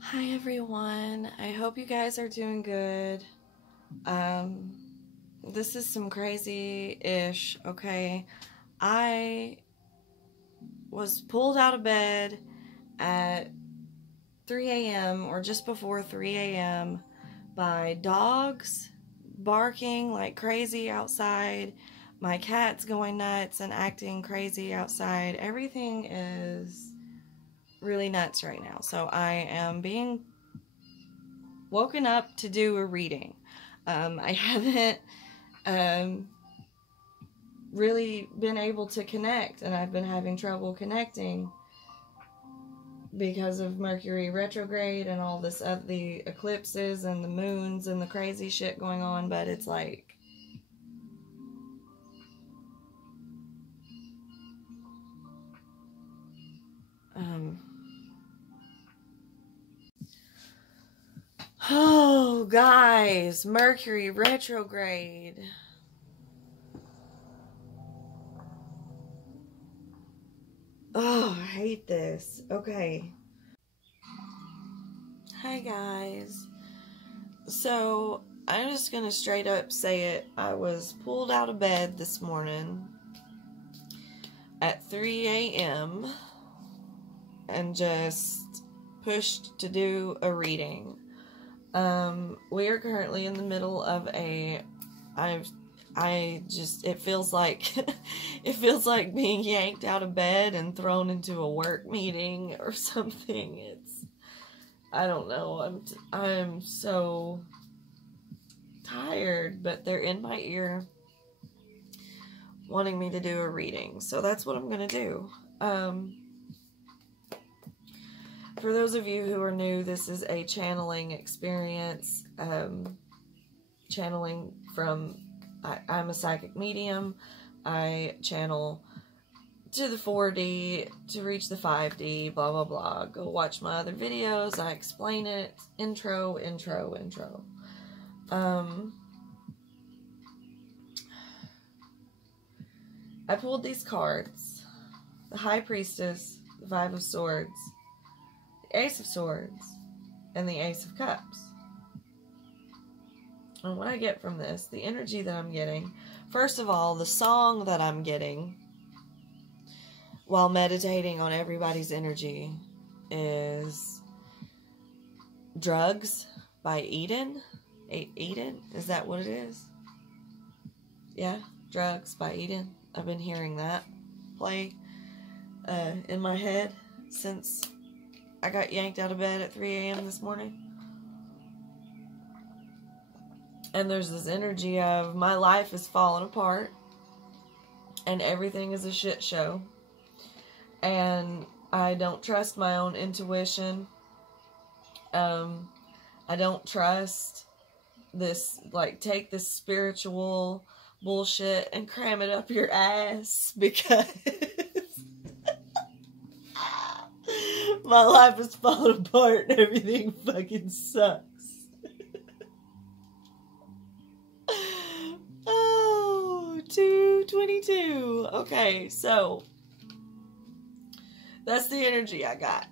Hi everyone, I hope you guys are doing good. This is some crazy-ish, okay? I was pulled out of bed at 3 a.m. or just before 3 a.m. by dogs barking like crazy outside, my cat's going nuts and acting crazy outside. Everything is really nuts right now. So I am being woken up to do a reading. I haven't really been able to connect, and I've been having trouble connecting because of Mercury retrograde and all this the eclipses and the moons and the crazy shit going on. But it's like oh guys, Mercury retrograde. Oh, I hate this. Okay. Hi guys. So, I'm just gonna straight up say it. I was pulled out of bed this morning at 3 a.m. and just pushed to do a reading. We are currently in the middle of it feels like it feels like being yanked out of bed and thrown into a work meeting or something. I don't know. I'm so tired, but they're in my ear wanting me to do a reading. So that's what I'm going to do. For those of you who are new, this is a channeling experience. Channeling from, I'm a psychic medium. I channel to the 4D to reach the 5D, blah, blah, blah. Go watch my other videos. I explain it. Intro. I pulled these cards. The High Priestess, the Five of Swords, the Ace of Swords, and the Ace of Cups. And what I get from this, the energy that I'm getting, first of all, the song that I'm getting while meditating on everybody's energy is Drugs by Eden. Eden? Is that what it is? Yeah, Drugs by Eden. I've been hearing that play in my head since I got yanked out of bed at 3 a.m. this morning. And there's this energy of my life is falling apart and everything is a shit show. And I don't trust my own intuition. I don't trust this, like, take this spiritual bullshit and cram it up your ass because my life is falling apart and everything fucking sucks. Oh, 222. Okay, so that's the energy I got.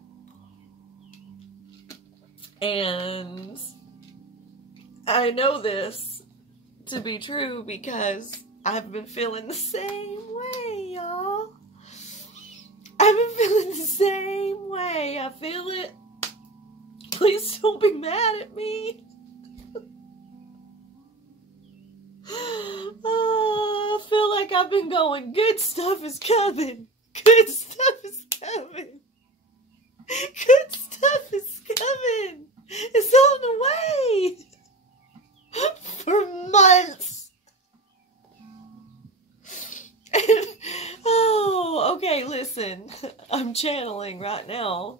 And I know this to be true because I've been feeling the same way, y'all. I've been feeling the same way. I feel it. Please don't be mad at me. Oh, I feel like I've been going, good stuff is coming. Good stuff is coming. Good stuff is coming. It's on the way. For months. And, oh, okay, listen. I'm channeling right now.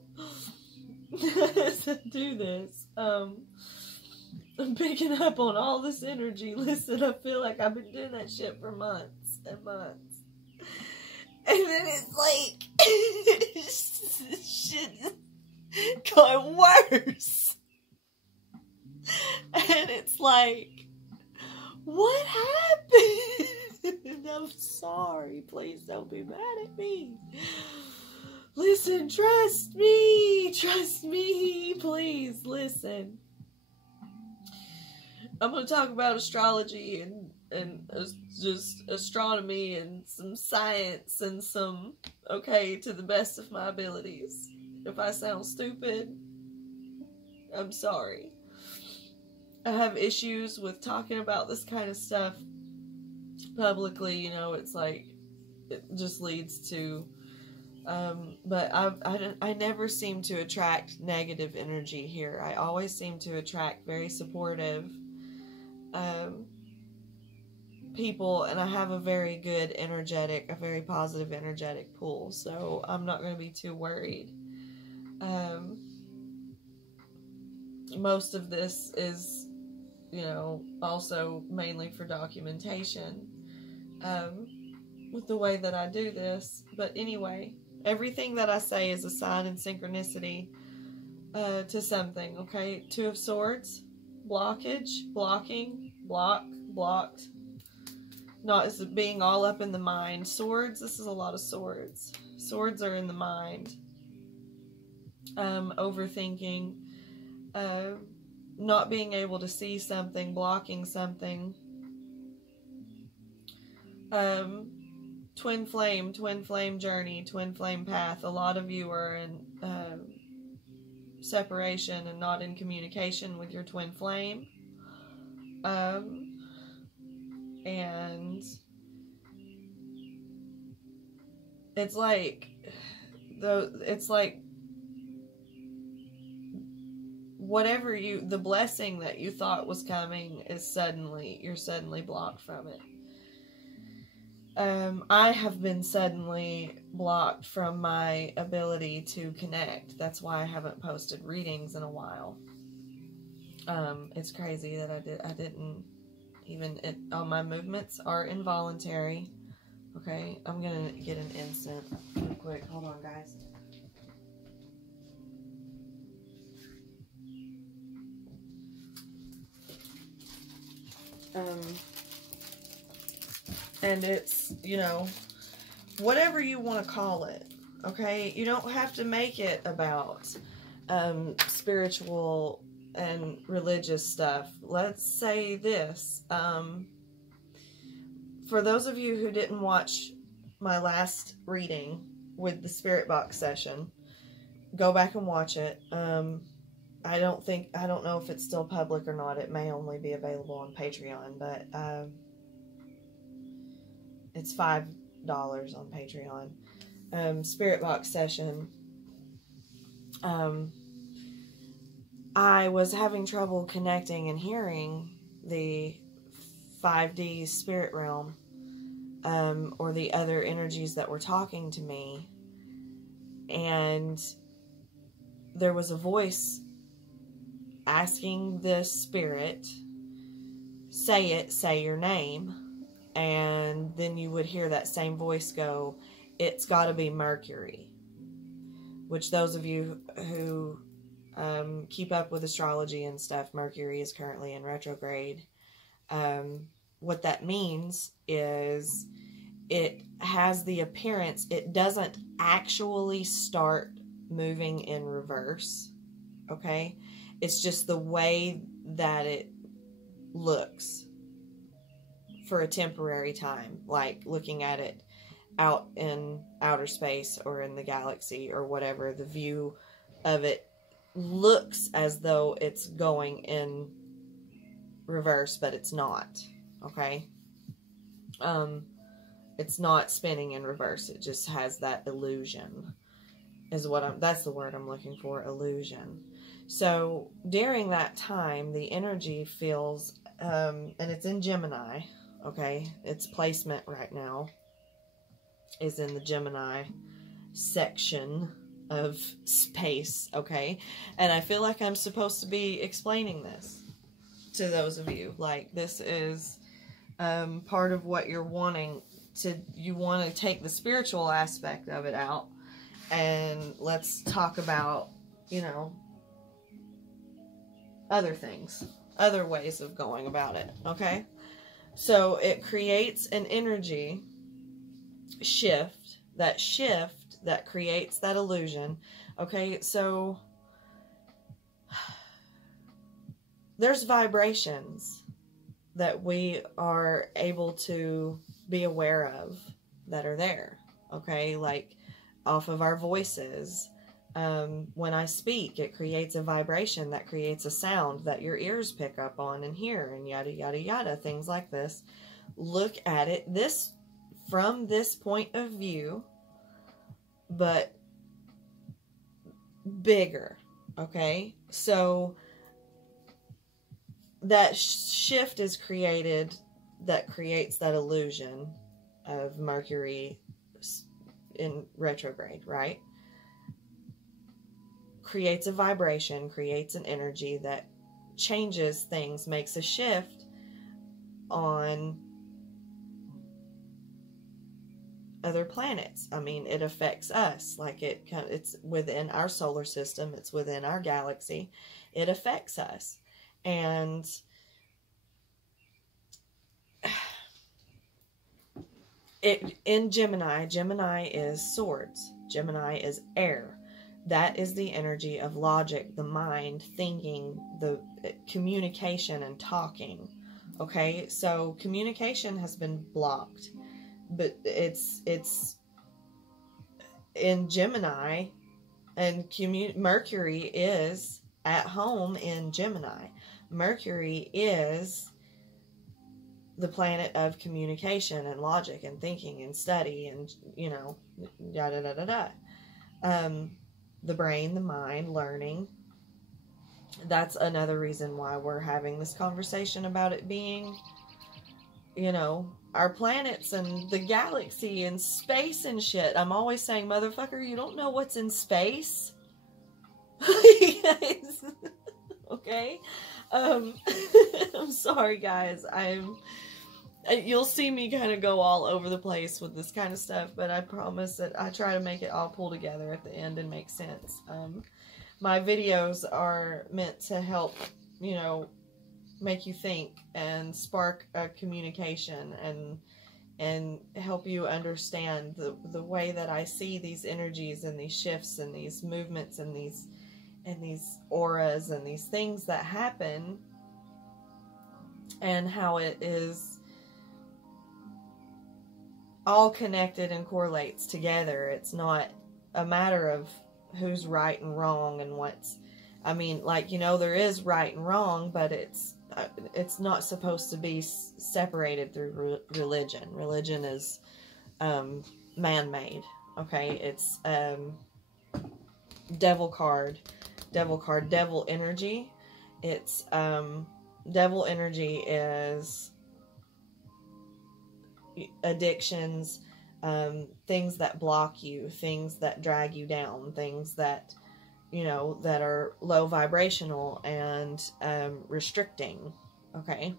As I do this. I'm picking up on all this energy. Listen, I feel like I've been doing that shit for months and months. And then it's like, shit going worse. And it's like, what happened? I'm sorry. Please don't be mad at me. Listen, trust me. Trust me. Please. please listen. I'm going to talk about astrology and just astronomy and some science and some, okay, to the best of my abilities. If I sound stupid, I'm sorry. I have issues with talking about this kind of stuff publicly, you know. It's like, it just leads to, but I never seem to attract negative energy here. I always seem to attract very supportive people, and I have a very good energetic, a very positive energetic pool, so I'm not going to be too worried. Most of this is, you know, also mainly for documentation, with the way that I do this. But anyway, everything that I say is a sign and synchronicity to something, okay? Two of Swords, blockage, blocking, blocked. Not as being all up in the mind. Swords, this is a lot of swords. Swords are in the mind. Overthinking. Not being able to see something, blocking something. Twin flame journey, twin flame path. A lot of you are in separation and not in communication with your twin flame. And it's like whatever the blessing that you thought was coming is you're suddenly blocked from it. I have been suddenly blocked from my ability to connect. That's why I haven't posted readings in a while. It's crazy that I didn't even, all my movements are involuntary. Okay, I'm gonna get an instant real quick. Hold on, guys. And it's, you know, whatever you want to call it, okay? You don't have to make it about spiritual and religious stuff. Let's say this. For those of you who didn't watch my last reading with the Spirit Box session, go back and watch it. I don't know if it's still public or not. It may only be available on Patreon, but it's $5 on Patreon. Spirit Box session. I was having trouble connecting and hearing the 5D spirit realm, or the other energies that were talking to me. And there was a voice asking this spirit, say your name. And then you would hear that same voice go, it's got to be Mercury. Which those of you who keep up with astrology and stuff, Mercury is currently in retrograde. What that means is it has the appearance, it doesn't actually start moving in reverse. Okay? It's just the way that it looks for a temporary time, like looking at it out in outer space or in the galaxy or whatever. The view of it looks as though it's going in reverse, but it's not. Okay? It's not spinning in reverse. It just has that illusion. That's the word I'm looking for, illusion. So during that time, the energy feels, and it's in Gemini. Okay, its placement right now is in the Gemini section of space, okay? And I feel like I'm supposed to be explaining this to those of you. Like, this is part of what you're wanting to, you want to take the spiritual aspect of it out, and let's talk about, you know, other things, other ways of going about it, okay? So it creates an energy shift that creates that illusion. Okay, so there's vibrations that we are able to be aware of that are there, okay? Like off of our voices. When I speak, it creates a vibration that creates a sound that your ears pick up on and hear, and yada, yada, yada, things like this. Look at it from this point of view, but bigger, okay? So that shift is created that creates that illusion of Mercury in retrograde, right? Creates a vibration, creates an energy that changes things, makes a shift on other planets. I mean, it affects us. Like it's within our solar system, it's within our galaxy. It affects us. And in Gemini is swords. Gemini is air. That is the energy of logic, the mind, thinking, the communication and talking. Okay, so communication has been blocked, but it's in Gemini, and Mercury is at home in Gemini. Mercury is the planet of communication and logic and thinking and study and, you know, yada, da, da, da. The brain, the mind, learning. That's another reason why we're having this conversation about it being, you know, our planets and the galaxy and space and shit. I'm always saying, motherfucker, you don't know what's in space? Okay? I'm sorry, guys. You'll see me kind of go all over the place with this kind of stuff, but I promise that I try to make it all pull together at the end and make sense. My videos are meant to help, you know, make you think and spark a communication and help you understand the way that I see these energies and these shifts and these movements and these auras and these things that happen, and how it is all connected and correlates together. It's not a matter of who's right and wrong and what's, I mean, like, you know, there is right and wrong, but it's not supposed to be separated through religion. Religion is man-made, okay? It's devil energy. It's devil energy is addictions, things that block you, things that drag you down, things that, you know, that are low vibrational and restricting, okay?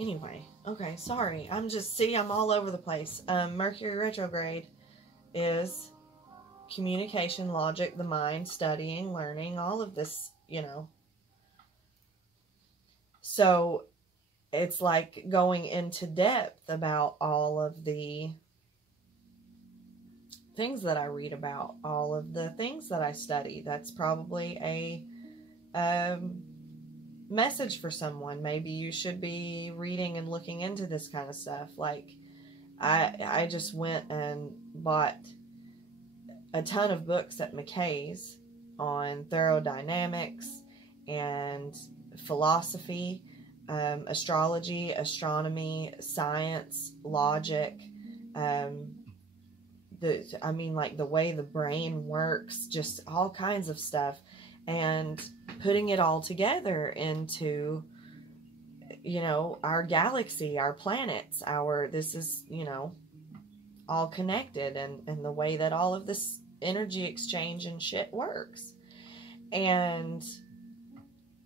Anyway, okay, sorry. I'm all over the place. Mercury retrograde is communication, logic, the mind, studying, learning, all of this, you know. So it's like going into depth about all of the things that I read about, all of the things that I study. That's probably a message for someone. Maybe you should be reading and looking into this kind of stuff. Like I just went and bought a ton of books at McKay's on thermodynamics and philosophy, astrology, astronomy, science, logic, like the way the brain works, just all kinds of stuff, and putting it all together into, you know, our galaxy, our planets, this is, you know, all connected, and the way that all of this energy exchange and shit works. And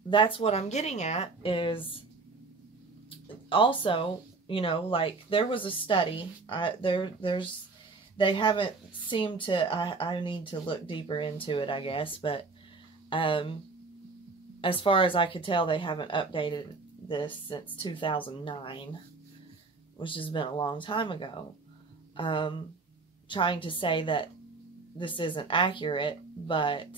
that's what I'm getting at is also, you know, like there was a study, they haven't seemed to, I need to look deeper into it, I guess, but as far as I could tell, they haven't updated this since 2009, which has been a long time ago, trying to say that this isn't accurate, but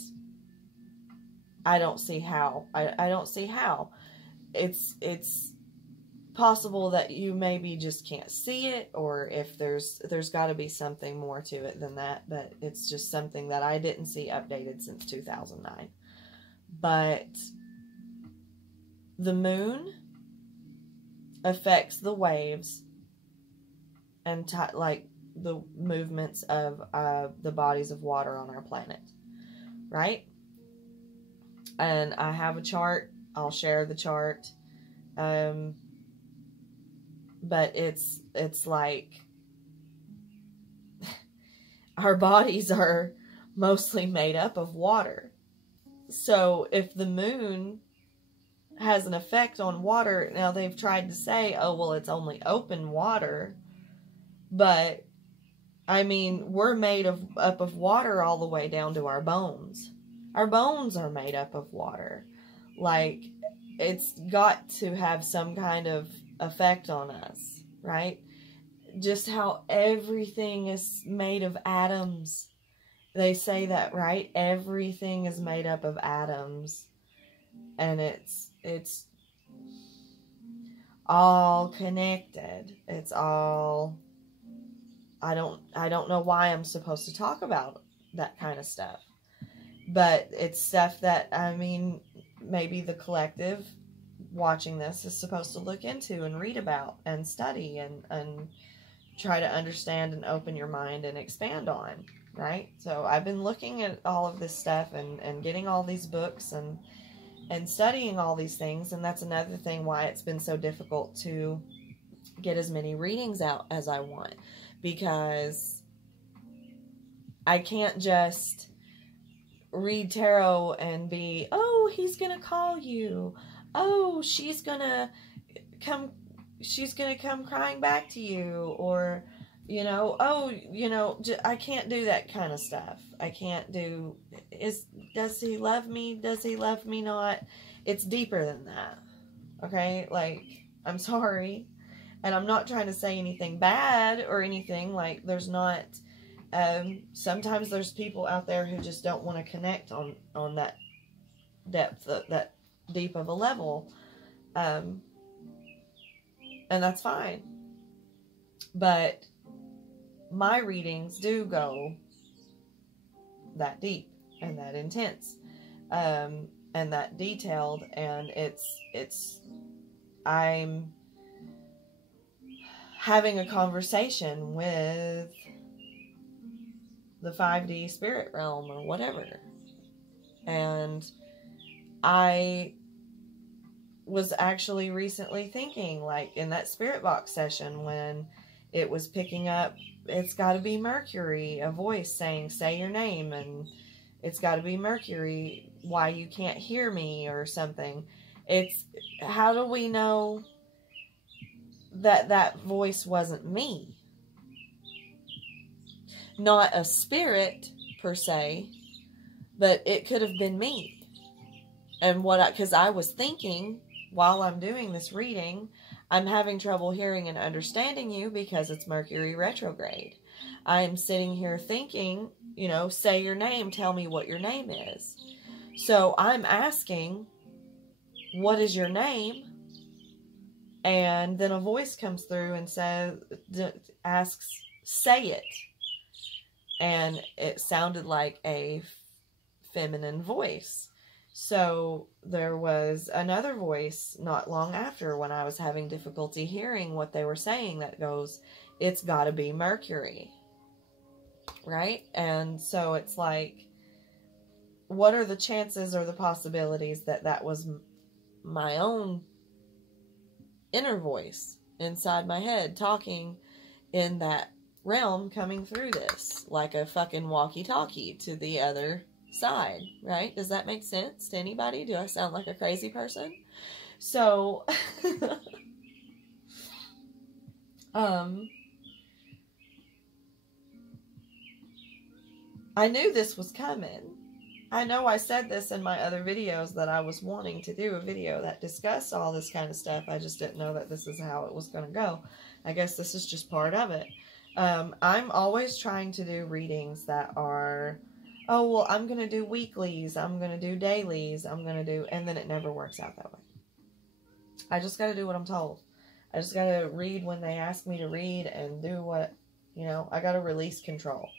I don't see how. I don't see how. It's possible that you maybe just can't see it, or if there's got to be something more to it than that, but it's just something that I didn't see updated since 2009. But the moon affects the waves and like the movements of the bodies of water on our planet, right? And I have a chart. I'll share the chart. But it's like our bodies are mostly made up of water. So if the moon has an effect on water, now they've tried to say, oh, well, it's only open water. But, I mean, we're made up of water all the way down to our bones. Our bones are made up of water. Like, it's got to have some kind of effect on us, right? Just how everything is made of atoms. They say that, right? Everything is made up of atoms. And it's all connected. It's all... I don't know why I'm supposed to talk about that kind of stuff. But it's stuff that, I mean, maybe the collective watching this is supposed to look into and read about and study and try to understand and open your mind and expand on, right? So I've been looking at all of this stuff and getting all these books and studying all these things, and that's another thing why it's been so difficult to get as many readings out as I want, because I can't just read tarot and be, oh, he's gonna call you, oh, she's gonna come crying back to you, or, you know, oh, you know, I can't do that kind of stuff. I can't do, does he love me? Does he love me not? It's deeper than that. Okay? Like, I'm sorry. And I'm not trying to say anything bad or anything. Like, there's not, sometimes there's people out there who just don't want to connect on that depth, that deep of a level. And that's fine. But my readings do go that deep and that intense, and that detailed, and I'm having a conversation with the 5D spirit realm or whatever. And I was actually recently thinking, like, in that spirit box session when it was picking up, it's got to be Mercury, a voice saying, say your name, and it's got to be Mercury, why you can't hear me, or something. It's, how do we know that that voice wasn't me? Not a spirit, per se, but it could have been me. And because I was thinking, while I'm doing this reading, I'm having trouble hearing and understanding you because it's Mercury retrograde. I'm sitting here thinking, you know, say your name, tell me what your name is. So I'm asking, what is your name? And then a voice comes through and asks, say it. And it sounded like a feminine voice. So there was another voice not long after, when I was having difficulty hearing what they were saying, that goes, it's got to be Mercury. Right? And so it's like, what are the chances or the possibilities that that was my own inner voice inside my head talking in that realm, coming through this like a fucking walkie-talkie to the other side, right? Does that make sense to anybody? Do I sound like a crazy person? So, I knew this was coming, I know I said this in my other videos that I was wanting to do a video that discussed all this kind of stuff. I just didn't know that this is how it was going to go. I guess this is just part of it. I'm always trying to do readings that are, oh, well, I'm going to do weeklies, I'm going to do dailies, I'm going to do, and then it never works out that way. I just got to do what I'm told. I just got to read when they ask me to read and do what, you know, I got to release control.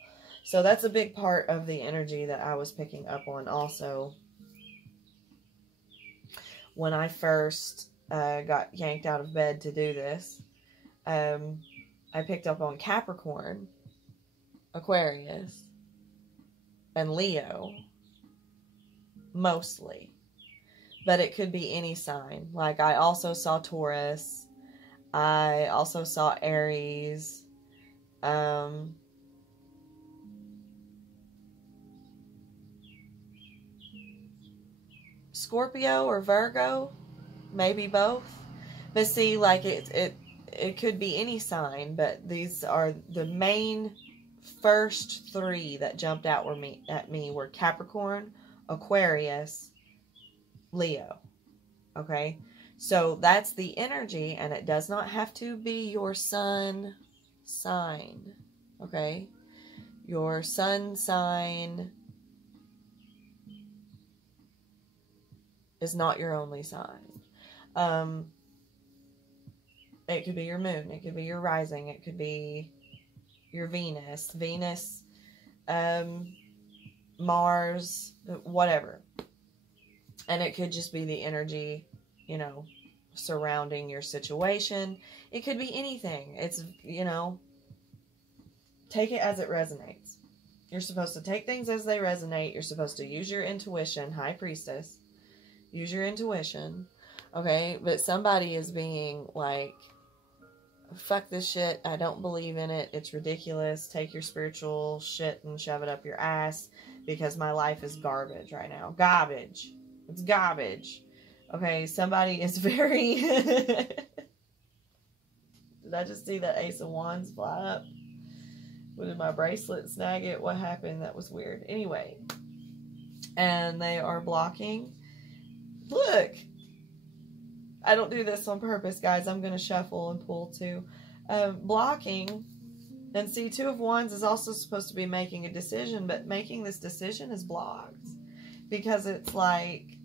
So that's a big part of the energy that I was picking up on also. When I first got yanked out of bed to do this, I picked up on Capricorn, Aquarius, and Leo, mostly. But it could be any sign. Like, I also saw Taurus. I also saw Aries. Scorpio or Virgo, maybe both. But see, like, it could be any sign, but these are the main first three that jumped out at me were Capricorn, Aquarius, Leo. Okay? So that's the energy, and it does not have to be your sun sign. Okay? Your sun sign is not your only sign. It could be your moon. It could be your rising. It could be your Venus. Venus, Mars, whatever. And it could just be the energy, you know, surrounding your situation. It could be anything. It's, you know, take it as it resonates. You're supposed to take things as they resonate. You're supposed to use your intuition, High Priestess. Use your intuition, okay? But somebody is being like, fuck this shit, I don't believe in it, it's ridiculous, take your spiritual shit and shove it up your ass, because my life is garbage right now. Garbage. It's garbage. Okay, somebody is very... Did I just see that Ace of Wands fly up? Did my bracelet snag it? What happened? That was weird. Anyway. And they are blocking... Look, I don't do this on purpose, guys. I'm going to shuffle and pull too. Blocking, and see, Two of Wands is also supposed to be making a decision, but making this decision is blocked. Because it's like,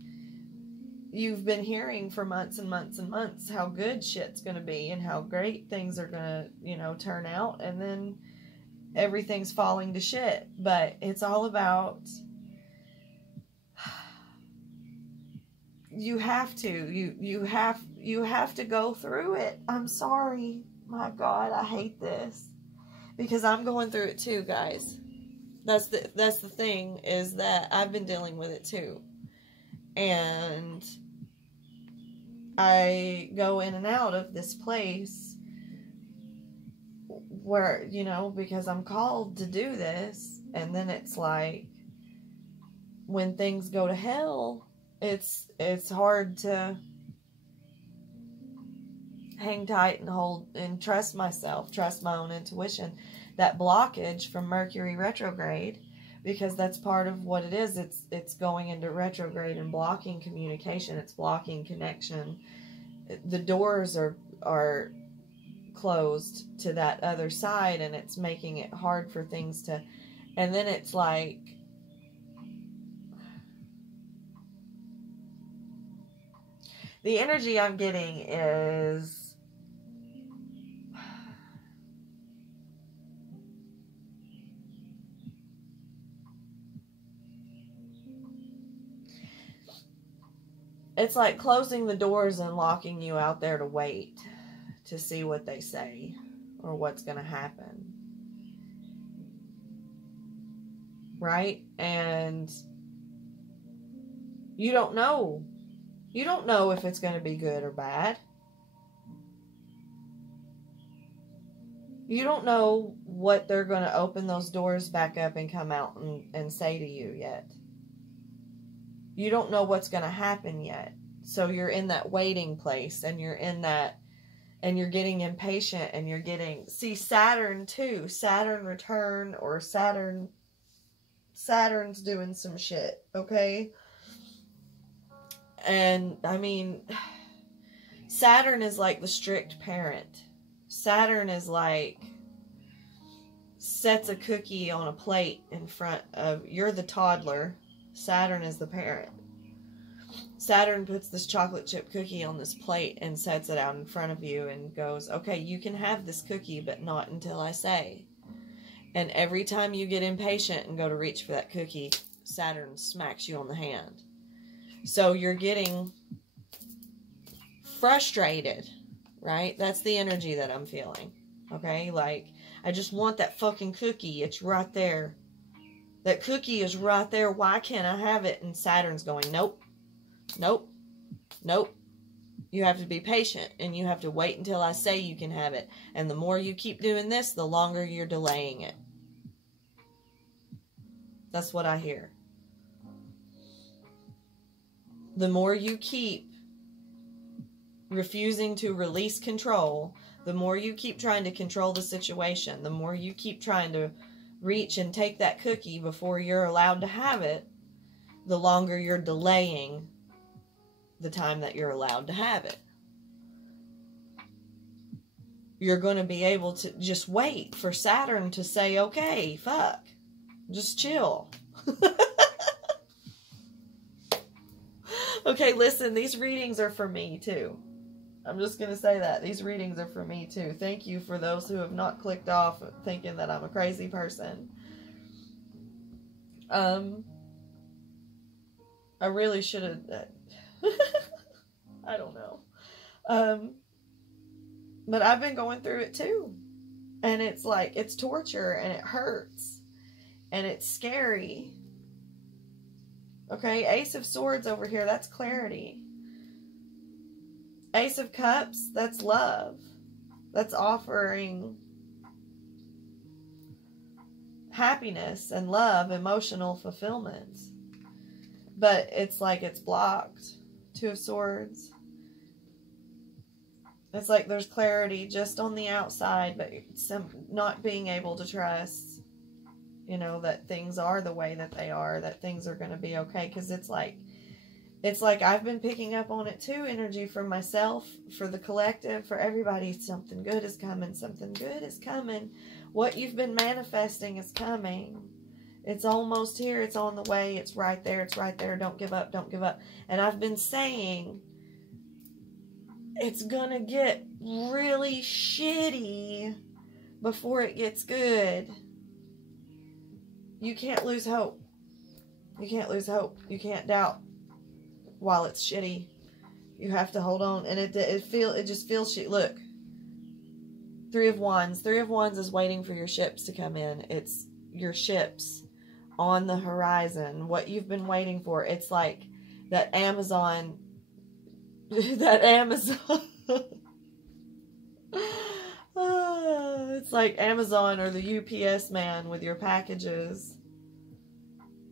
you've been hearing for months and months and months how good shit's going to be and how great things are going to, you know, turn out. And then everything's falling to shit. But it's all about... You have to. You have to go through it. I'm sorry. My God, I hate this. Because I'm going through it too, guys. That's the thing, is that I've been dealing with it too. And I go in and out of this place where, you know, because I'm called to do this, and then it's like, when things go to hell, it's hard to hang tight and hold and trust myself, trust my own intuition. That blockage from Mercury retrograde, because that's part of what it is. It's going into retrograde and blocking communication. It's blocking connection. The doors are closed to that other side, and it's making it hard for things to... And then it's like... The energy I'm getting is... It's like closing the doors and locking you out there to wait to see what they say or what's going to happen. Right? And you don't know. You don't know if it's going to be good or bad. You don't know what they're going to open those doors back up and come out and say to you yet. You don't know what's going to happen yet. So you're in that waiting place, and you're in that, and you're getting impatient, and you're getting... See, Saturn too. Saturn return, or Saturn Saturn's doing some shit, okay? And, I mean, Saturn is like the strict parent. Saturn is like, sets a cookie on a plate in front of, you're the toddler. Saturn is the parent. Saturn puts this chocolate chip cookie on this plate and sets it out in front of you and goes, okay, you can have this cookie, but not until I say. And every time you get impatient and go to reach for that cookie, Saturn smacks you on the hand. So you're getting frustrated, right? That's the energy that I'm feeling, okay? Like, I just want that fucking cookie. It's right there. That cookie is right there. Why can't I have it? And Saturn's going, nope. Nope. Nope. You have to be patient, and you have to wait until I say you can have it. And the more you keep doing this, the longer you're delaying it. That's what I hear. The more you keep refusing to release control, the more you keep trying to control the situation, the more you keep trying to reach and take that cookie before you're allowed to have it, the longer you're delaying the time that you're allowed to have it. You're going to be able to just wait for Saturn to say, okay, fuck, just chill. Okay, listen, these readings are for me too. I'm just going to say that. These readings are for me too. Thank you for those who have not clicked off thinking that I'm a crazy person. I really should have... I don't know. But I've been going through it too. And it's like, it's torture and it hurts. And it's scary. Okay, Ace of Swords over here, that's clarity. Ace of Cups, that's love. That's offering happiness and love, emotional fulfillment. But it's like it's blocked. Two of Swords. It's like there's clarity just on the outside, but not being able to trust, you know, that things are the way that they are, that things are going to be okay. Because it's like I've been picking up on it too, energy for myself, for the collective, for everybody. Something good is coming. Something good is coming. What you've been manifesting is coming. It's almost here. It's on the way. It's right there. It's right there. Don't give up. Don't give up. And I've been saying it's going to get really shitty before it gets good. You can't lose hope. You can't lose hope. You can't doubt while it's shitty. You have to hold on. And it just feels shit. Look. Three of Wands. Three of Wands is waiting for your ships to come in. It's your ships on the horizon. What you've been waiting for. It's like that Amazon. It's like Amazon or the UPS man with your packages.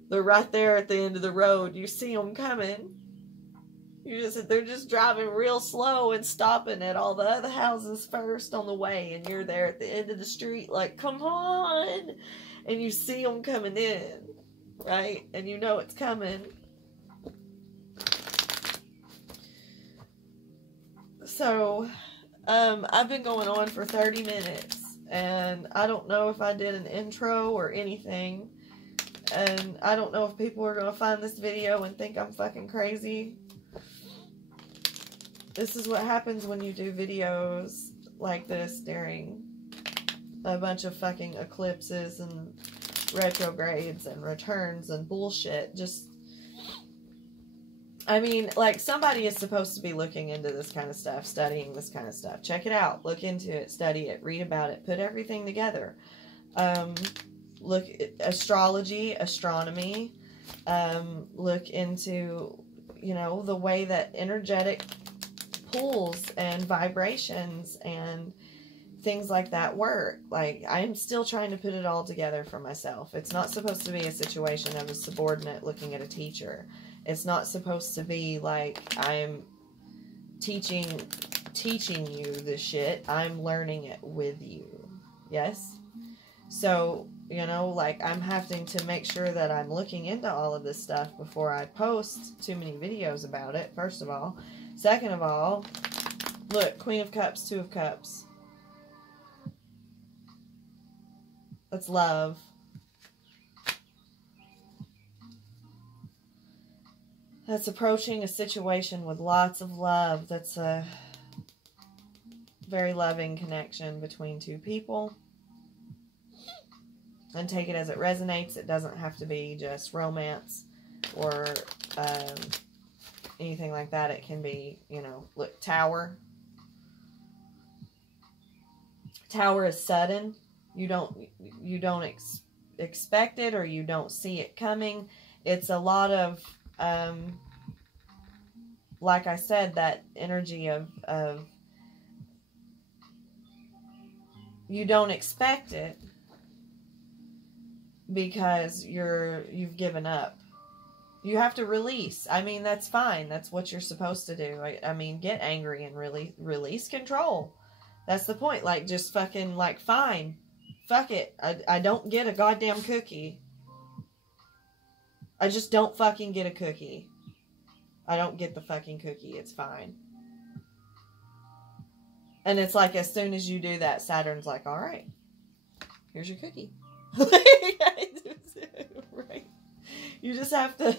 They're right there at the end of the road. You see them coming. They're just driving real slow and stopping at all the other houses first on the way. And you're there at the end of the street like, come on. And you see them coming in. Right? And you know it's coming. So, I've been going on for 30 minutes. And I don't know if I did an intro or anything. And I don't know if people are going to find this video and think I'm fucking crazy. This is what happens when you do videos like this during a bunch of fucking eclipses and retrogrades and returns and bullshit. Just, I mean, like, somebody is supposed to be looking into this kind of stuff, studying this kind of stuff. Check it out. Look into it. Study it. Read about it. Put everything together. Look at astrology, astronomy. Look into, you know, the way that energetic pulls and vibrations and things like that work. Like, I'm still trying to put it all together for myself. It's not supposed to be a situation of a subordinate looking at a teacher. It's not supposed to be like I'm teaching you this shit. I'm learning it with you. Yes? So, You know, like, I'm having to make sure that I'm looking into all of this stuff before I post too many videos about it, first of all. Second of all, look, Queen of Cups, Two of Cups. That's love. That's approaching a situation with lots of love. That's a very loving connection between two people. And take it as it resonates. It doesn't have to be just romance or anything like that. It can be, you know, look, Tower. Tower is sudden. You don't expect it, or you don't see it coming. It's a lot of, like I said, that energy of you don't expect it because you've given up. You have to release. I mean, that's fine. That's what you're supposed to do. I mean, get angry and really release control. That's the point. Like, just fucking, like, fine. Fuck it. I don't get a goddamn cookie. I just don't fucking get a cookie. I don't get the fucking cookie. It's fine. And it's like, as soon as you do that, Saturn's like, all right, here's your cookie. Right. You just have to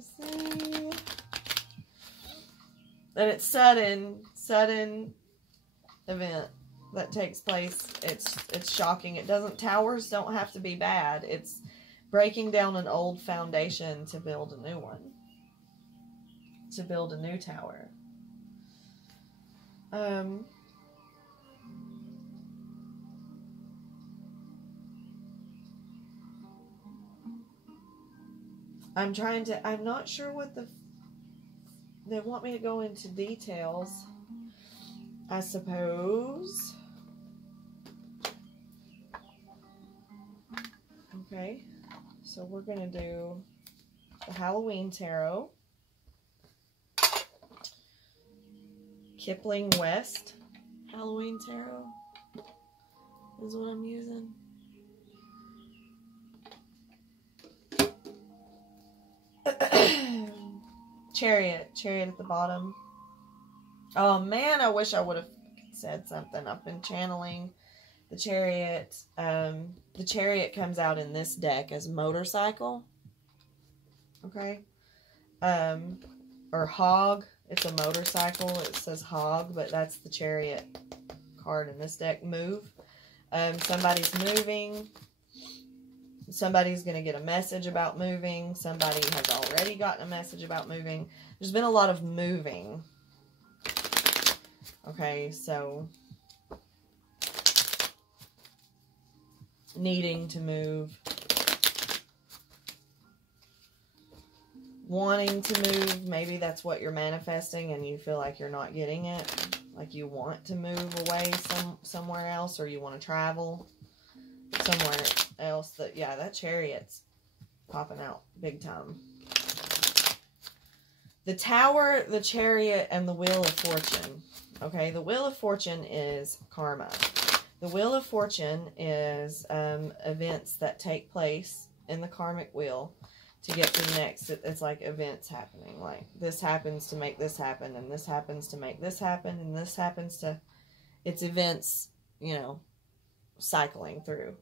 see. And it's sudden event that takes place. It's shocking. Towers don't have to be bad. It's breaking down an old foundation to build a new one. To build a new tower. I'm not sure what they want me to go into details, I suppose. Okay, so we're going to do the Halloween Tarot. Kipling West Halloween Tarot is what I'm using. Chariot at the bottom. Oh man, I wish I would have said something. I've been channeling the Chariot. The Chariot comes out in this deck as motorcycle. Okay. Or hog. It's a motorcycle. It says hog, but that's the Chariot card in this deck. Move. Somebody's moving. Somebody's going to get a message about moving. Somebody has already gotten a message about moving. There's been a lot of moving. Okay, so needing to move. Wanting to move. Maybe that's what you're manifesting and you feel like you're not getting it. Like you want to move away somewhere else, or you want to travel somewhere else. That Chariot's popping out big time. The Tower, the Chariot, and the Wheel of Fortune. Okay, the Wheel of Fortune is karma. The Wheel of Fortune is events that take place in the karmic wheel to get to the next. It's like events happening. Like, this happens to make this happen, and this happens to make this happen, and this happens to... It's events, you know, cycling through.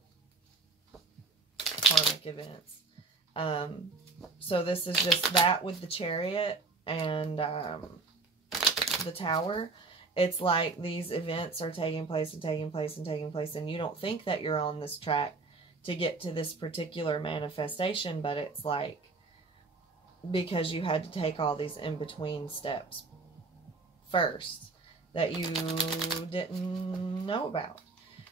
Karmic events. So this is just that with the Chariot and the Tower. It's like these events are taking place and taking place and taking place, and you don't think that you're on this track to get to this particular manifestation, but it's like because you had to take all these in-between steps first that you didn't know about.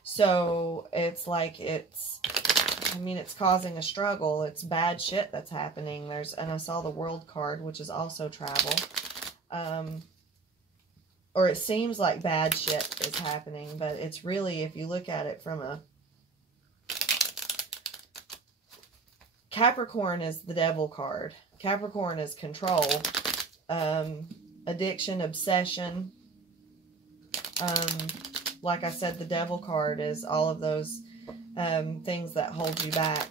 So it's like it's causing a struggle. It's bad shit that's happening. And I saw the World card, which is also travel. Or it seems like bad shit is happening, but it's really, if you look at it from a... Capricorn is the Devil card. Capricorn is control, addiction, obsession. Like I said, the Devil card is all of those things that hold you back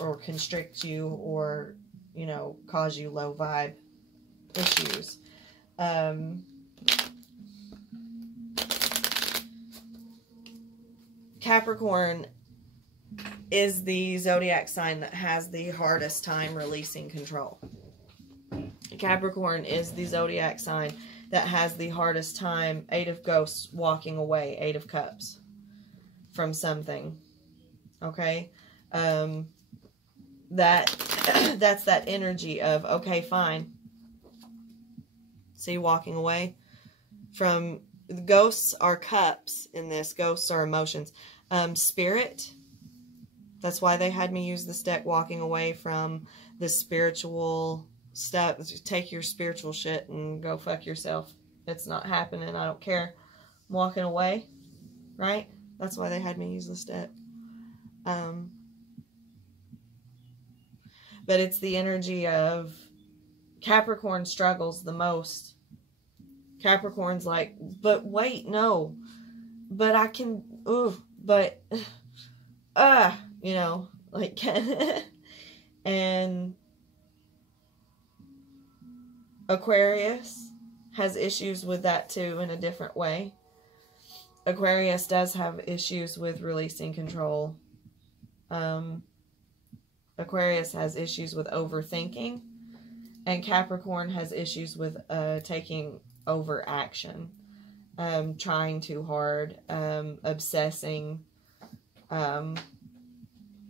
or constrict you or, you know, cause you low vibe issues. Capricorn is the zodiac sign that has the hardest time releasing control. Capricorn is the zodiac sign that has the hardest time, 8 of Ghosts, walking away, 8 of Cups, from something. Okay? That's that energy of, okay, fine. See, walking away from, the ghosts are cups in this. Ghosts are emotions. Spirit, that's why they had me use this deck, walking away from the spiritual stuff. Take your spiritual shit and go fuck yourself. It's not happening. I don't care. I'm walking away, right? That's why they had me use this deck. But it's the energy of Capricorn struggles the most. Capricorn's like, but wait, no. But I can, but, you know, like, and Aquarius has issues with that too in a different way. Aquarius does have issues with releasing control. Aquarius has issues with overthinking, and Capricorn has issues with taking over action, trying too hard, obsessing, and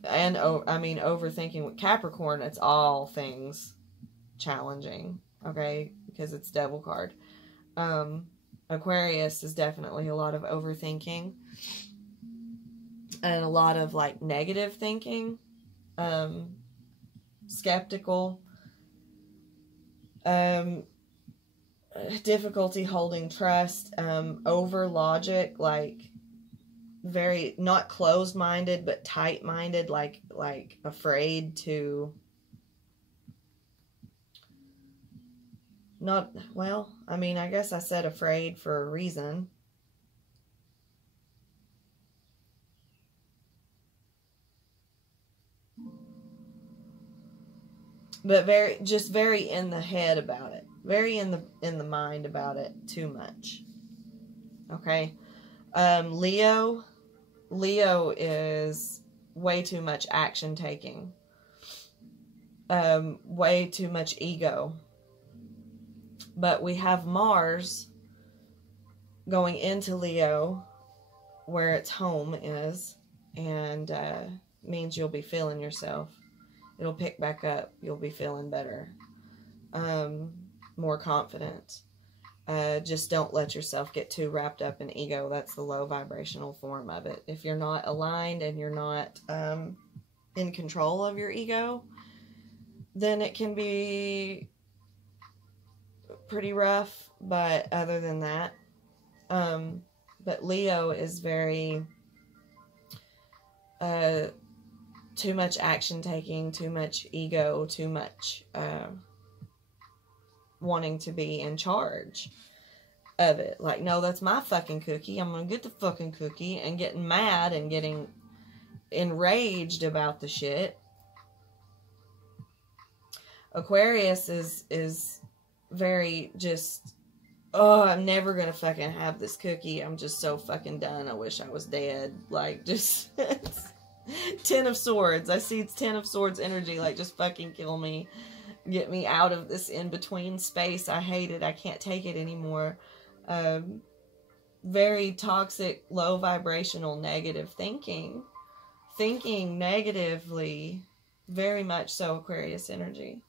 overthinking. With Capricorn, it's all things challenging, okay, because it's devil card. Aquarius is definitely a lot of overthinking and a lot of like negative thinking, skeptical, difficulty holding trust, over logic, like very not closed-minded but tight-minded, like afraid to not, well, I mean, I guess I said afraid for a reason. But very in the head about it. Very in the mind about it too much. Okay? Leo is way too much action taking. Way too much ego. But we have Mars going into Leo, where its home is, and means you'll be feeling yourself. It'll pick back up. You'll be feeling better. More confident. Just don't let yourself get too wrapped up in ego. That's the low vibrational form of it. If you're not aligned and you're not in control of your ego, then it can be pretty rough. But other than that, but Leo is very too much action taking, too much ego, too much wanting to be in charge of it. Like, no, that's my fucking cookie. I'm gonna get the fucking cookie, and getting mad and getting enraged about the shit. Aquarius is very just, oh, I'm never gonna fucking have this cookie. I'm just so fucking done. I wish I was dead. Like, just 10 of Swords. I see it's 10 of Swords energy. Like, just fucking kill me. Get me out of this in-between space. I hate it. I can't take it anymore. Very toxic, low vibrational, negative thinking. Thinking negatively. Very much so Aquarius energy.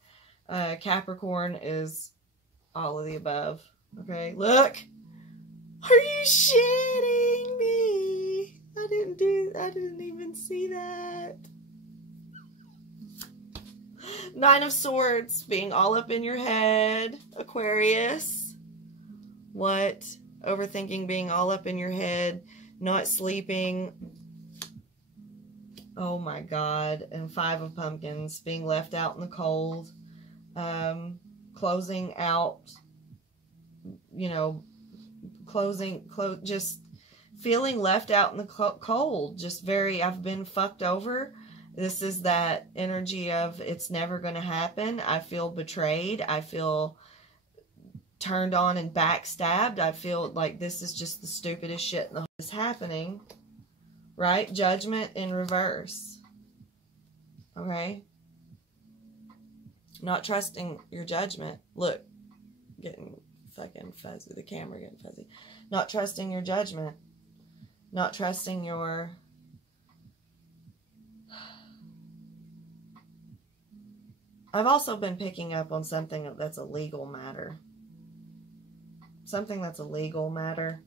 Capricorn is all of the above. Okay, look. Are you shitting me? I didn't even see that. 9 of Swords, being all up in your head, Aquarius. What? Overthinking, being all up in your head, not sleeping. Oh my God. And 5 of Pumpkins, being left out in the cold. Closing out, you know, just feeling left out in the cold. Just very, I've been fucked over. This is that energy of it's never going to happen. I feel betrayed. I feel turned on and backstabbed. I feel like this is just the stupidest shit in the whole is happening. Right? Judgment in reverse. Okay? Not trusting your judgment. Look, getting fucking fuzzy. The camera getting fuzzy. Not trusting your judgment. Not trusting your... I've also been picking up on something that's a legal matter. Something that's a legal matter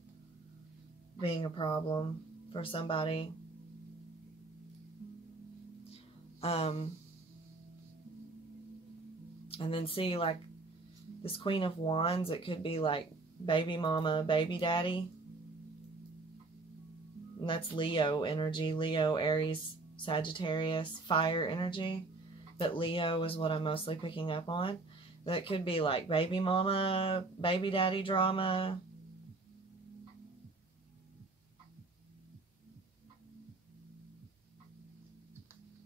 being a problem for somebody. And then see, like, this Queen of Wands, it could be like baby mama, baby daddy. And that's Leo energy. Leo, Aries, Sagittarius, fire energy. But Leo is what I'm mostly picking up on. That could be like baby mama, baby daddy drama.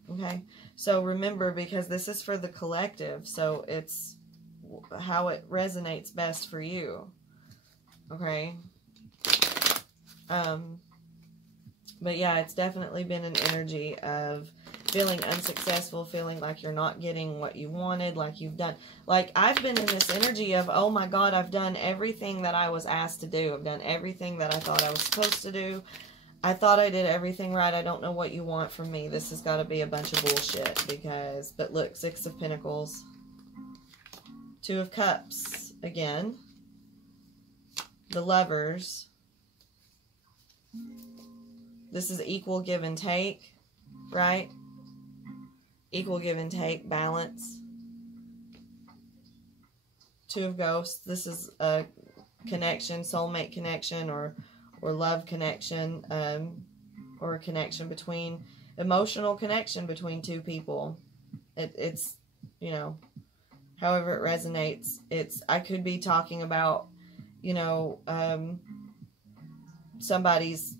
Okay, so remember, because this is for the collective, so it's how it resonates best for you. Okay. But yeah, it's definitely been an energy of feeling unsuccessful, feeling like you're not getting what you wanted, like you've done. Like, I've been in this energy of, oh my God, I've done everything that I was asked to do. I've done everything that I thought I was supposed to do. I thought I did everything right. I don't know what you want from me. This has got to be a bunch of bullshit because, but look, Six of Pentacles, Two of Cups again, the Lovers. This is equal give and take, right? Equal give and take, balance. Two of Ghosts. This is a connection, soulmate connection, or love connection, or a connection between, emotional connection between two people. It's, you know, however it resonates. I could be talking about, you know, somebody's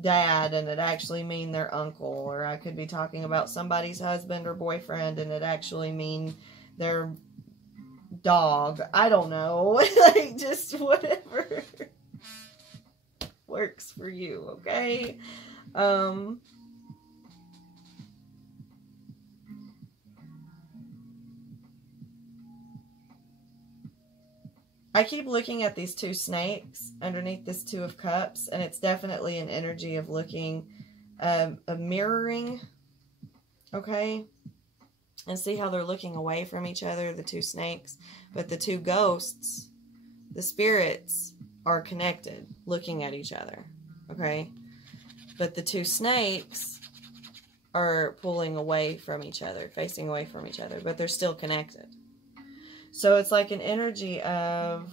dad and it actually mean their uncle, or I could be talking about somebody's husband or boyfriend and it actually mean their dog. I don't know. Like, just whatever works for you, okay? I keep looking at these two snakes underneath this Two of Cups, and it's definitely an energy of looking, a mirroring, okay? And see how they're looking away from each other, the two snakes. But the two ghosts, the spirits, are connected, looking at each other, okay? But the two snakes are pulling away from each other, facing away from each other, but they're still connected. So it's like an energy of,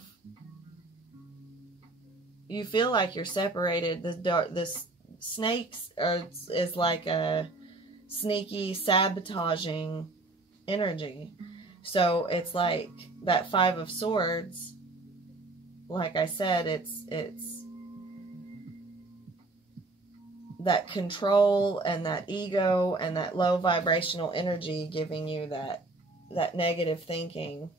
you feel like you're separated. The snakes is like a sneaky, sabotaging energy. So it's like that Five of Swords. Like I said, it's that control and that ego and that low vibrational energy giving you that negative thinking.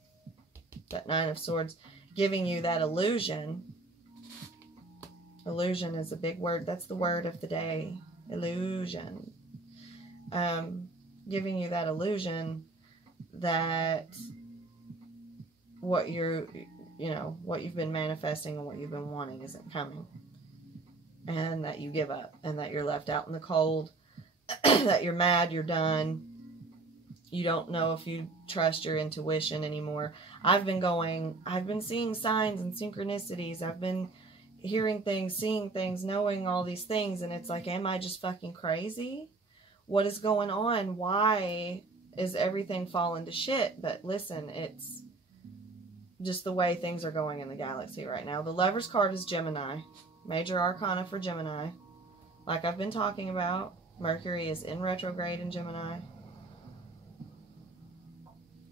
That Nine of Swords, giving you that illusion. Illusion is a big word. That's the word of the day. Illusion. Giving you that illusion that what what you've been manifesting and what you've been wanting isn't coming. And that you give up. And that you're left out in the cold. That you're mad, you're done. You don't know if you trust your intuition anymore. I've been seeing signs and synchronicities. I've been hearing things, seeing things, knowing all these things. And it's like, am I just fucking crazy? What is going on? Why is everything falling to shit? But listen, it's just the way things are going in the galaxy right now. The Lover's card is Gemini. Major Arcana for Gemini. Like I've been talking about, Mercury is in retrograde in Gemini.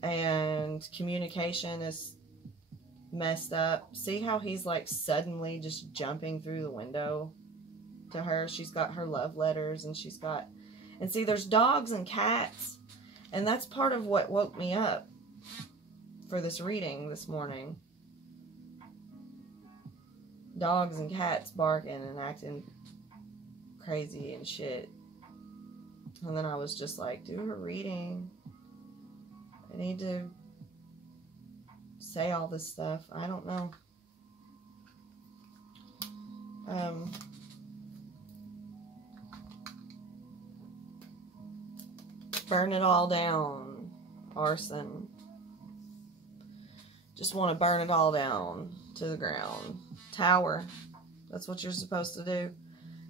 And communication is messed up. See how he's like suddenly just jumping through the window to her? She's got her love letters, and she's got, and see, there's dogs and cats, and that's part of what woke me up for this reading this morning. Dogs and cats barking and acting crazy and shit. And then I was just like, do her reading. I need to say all this stuff. I don't know. Burn it all down. Arson. Just want to burn it all down to the ground. Tower. That's what you're supposed to do.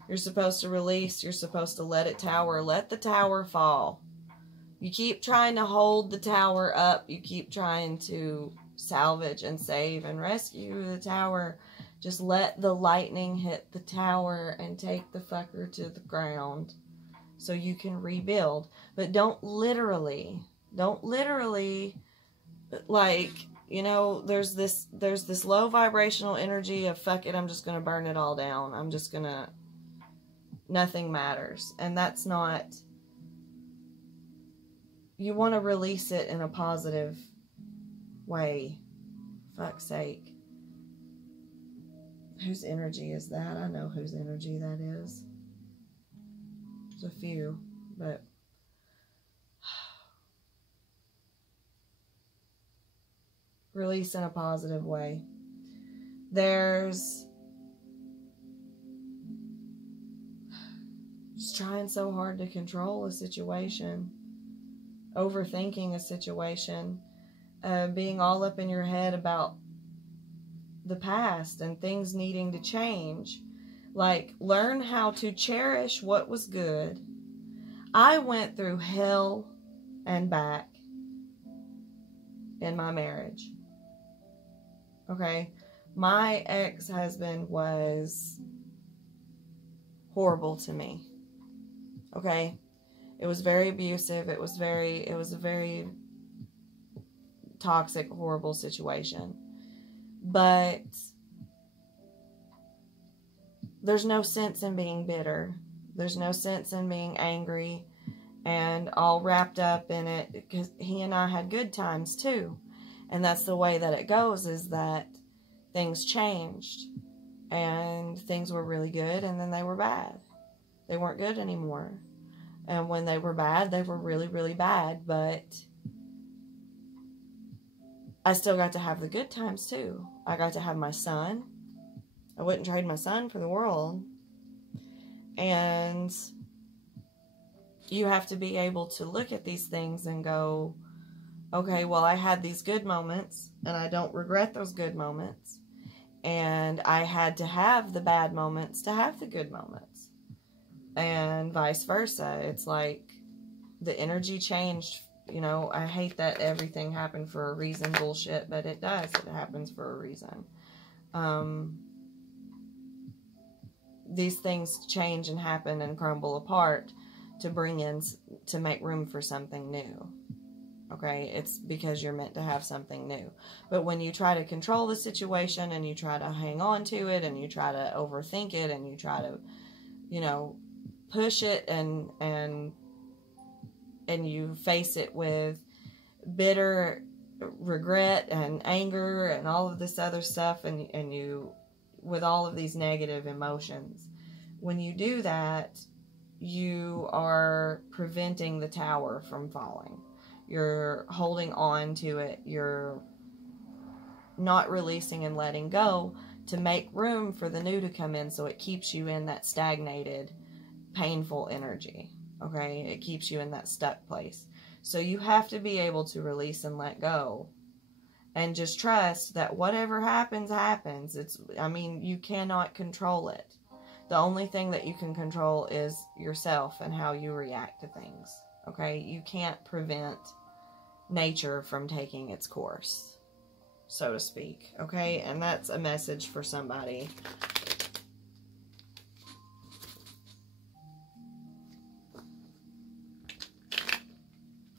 You're supposed to release. You're supposed to let it tower. Let the tower fall. You keep trying to hold the tower up. You keep trying to salvage and save and rescue the tower. Just let the lightning hit the tower and take the fucker to the ground so you can rebuild. But don't literally, like, you know, there's this low vibrational energy of, fuck it, I'm just going to burn it all down. I'm just going to, nothing matters. And that's not, you want to release it in a positive way. Fuck's sake. Whose energy is that? I know whose energy that is. There's a few, but release in a positive way. There's just trying so hard to control a situation, overthinking a situation, being all up in your head about the past and things needing to change. Like, learn how to cherish what was good. I went through hell and back in my marriage. Okay? My ex-husband was horrible to me. Okay? It was very abusive. It was a very toxic, horrible situation. But there's no sense in being bitter. There's no sense in being angry and all wrapped up in it, because he and I had good times too. And that's the way that it goes, is that things changed and things were really good and then they were bad. They weren't good anymore. And when they were bad, they were really, really bad. But I still got to have the good times too. I got to have my son. I wouldn't trade my son for the world. And you have to be able to look at these things and go, okay, well, I had these good moments and I don't regret those good moments. And I had to have the bad moments to have the good moments. And vice versa. It's like the energy changed. You know, I hate that everything happened for a reason bullshit, but it does. It happens for a reason. These things change and happen and crumble apart to bring in, to make room for something new. Okay? It's because you're meant to have something new. But when you try to control the situation and you try to hang on to it and you try to overthink it and you try to, you know, push it and you face it with bitter regret and anger and all of this other stuff, and you, with all of these negative emotions, when you do that, you are preventing the tower from falling. You're holding on to it. You're not releasing and letting go to make room for the new to come in, so it keeps you in that stagnated, painful energy. Okay? It keeps you in that stuck place. So you have to be able to release and let go. And just trust that whatever happens, happens. I mean, you cannot control it. The only thing that you can control is yourself and how you react to things. Okay? You can't prevent nature from taking its course, so to speak. Okay? And that's a message for somebody.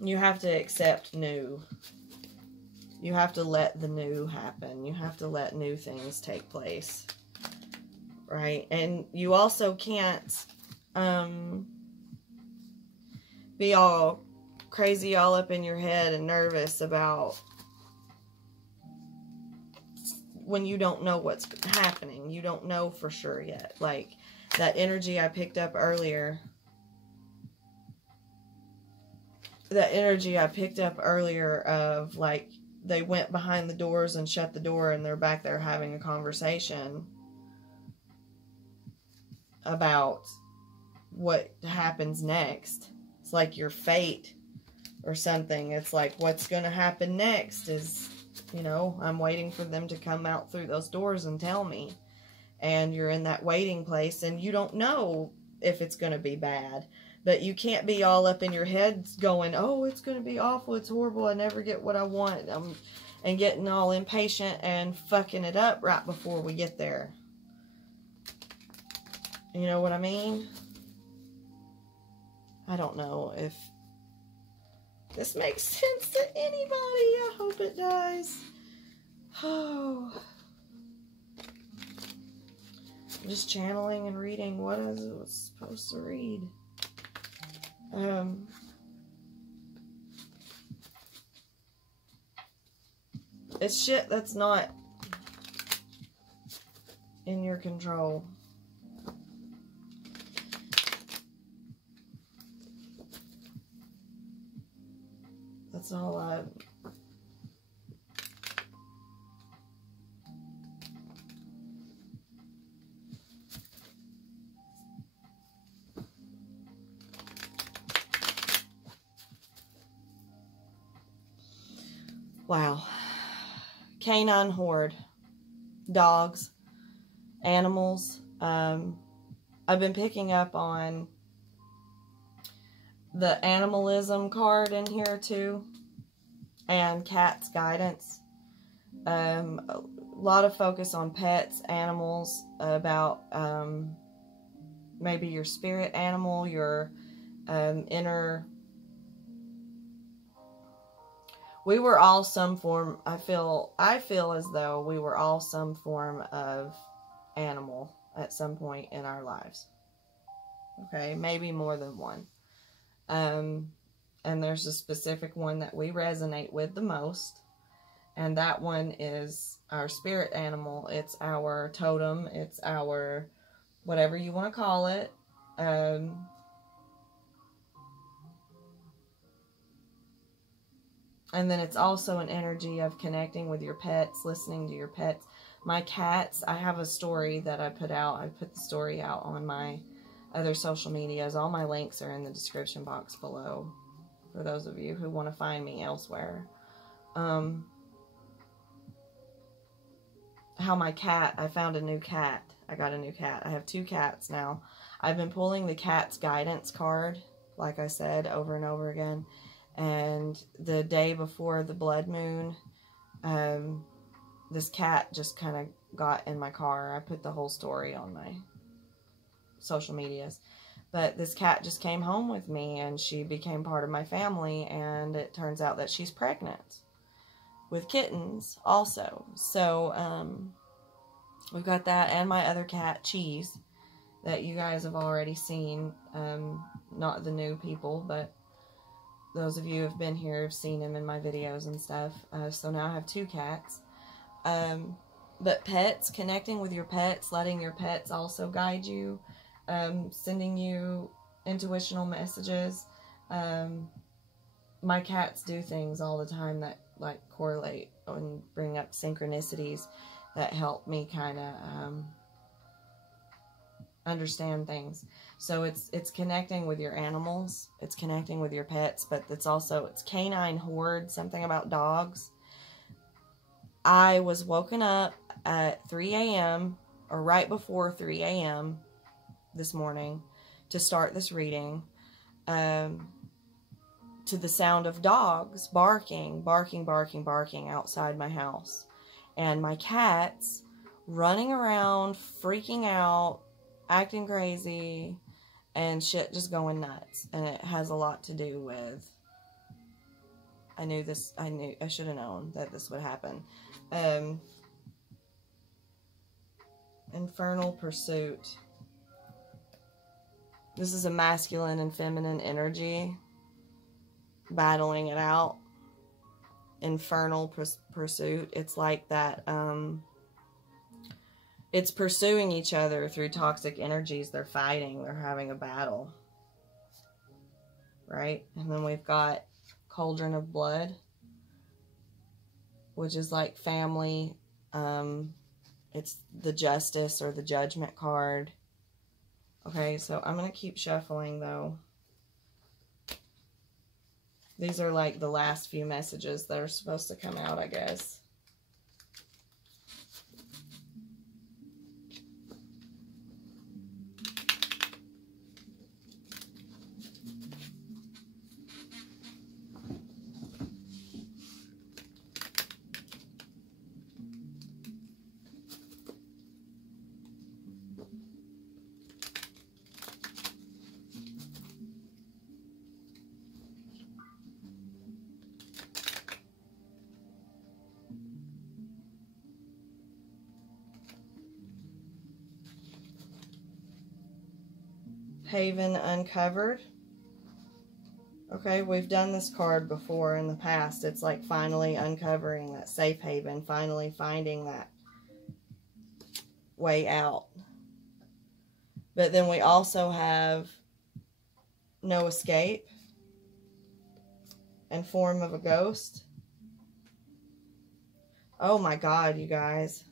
You have to accept new. You have to let the new happen. You have to let new things take place. Right? And you also can't be all crazy all up in your head and nervous about when you don't know what's happening. You don't know for sure yet. Like that energy I picked up earlier. That energy I picked up earlier of like they went behind the doors and shut the door and they're back there having a conversation about what happens next. It's like your fate or something. It's like what's going to happen next is, you know, I'm waiting for them to come out through those doors and tell me. And you're in that waiting place and you don't know if it's going to be bad. But you can't be all up in your head going, oh, it's going to be awful, it's horrible, I never get what I want. And getting all impatient and fucking it up right before we get there. You know what I mean? I don't know if this makes sense to anybody. I hope it does. Oh. I'm just channeling and reading what I was supposed to read. It's shit that's not in your control. That's all wow. Canine horde. Dogs. Animals. I've been picking up on the animalism card in here too. And cat's guidance. A lot of focus on pets, animals, about maybe your spirit animal, your inner. We were all some form, I feel as though we were all some form of animal at some point in our lives. Okay, maybe more than one. And there's a specific one that we resonate with the most. And that one is our spirit animal. It's our totem. It's our, whatever you want to call it. And then it's also an energy of connecting with your pets, listening to your pets. My cats, I have a story that I put out. I put the story out on my other social medias. All my links are in the description box below for those of you who want to find me elsewhere. How my cat, I found a new cat. I got a new cat. I have 2 cats now. I've been pulling the cat's guidance card, like I said, over and over again. And the day before the blood moon, this cat just kind of got in my car. I put the whole story on my social medias. But this cat just came home with me and she became part of my family. And it turns out that she's pregnant with kittens also. So we've got that and my other cat, Cheese, that you guys have already seen. Not the new people, but those of you who have been here have seen him in my videos and stuff. So now I have 2 cats. But pets, connecting with your pets, letting your pets also guide you, sending you intuitional messages. My cats do things all the time that like correlate and bring up synchronicities that help me kind of understand things. So it's connecting with your animals, it's connecting with your pets, but it's canine horde, something about dogs. I was woken up at 3 a.m. or right before 3 a.m. this morning to start this reading, to the sound of dogs barking outside my house. And my cats running around, freaking out, acting crazy, and shit just going nuts. And it has a lot to do with I should have known that this would happen. Infernal pursuit. This is a masculine and feminine energy battling it out. Infernal pursuit. It's like that, it's pursuing each other through toxic energies. They're fighting. They're having a battle. Right? And then we've got Cauldron of Blood, which is like family. It's the Justice or the Judgment card. Okay, so I'm going to keep shuffling, though. These are like the last few messages that are supposed to come out, I guess. Haven Uncovered. Okay, we've done this card before in the past. It's like finally uncovering that safe haven, finally finding that way out. But then we also have No Escape and Form of a Ghost. Oh my God, you guys.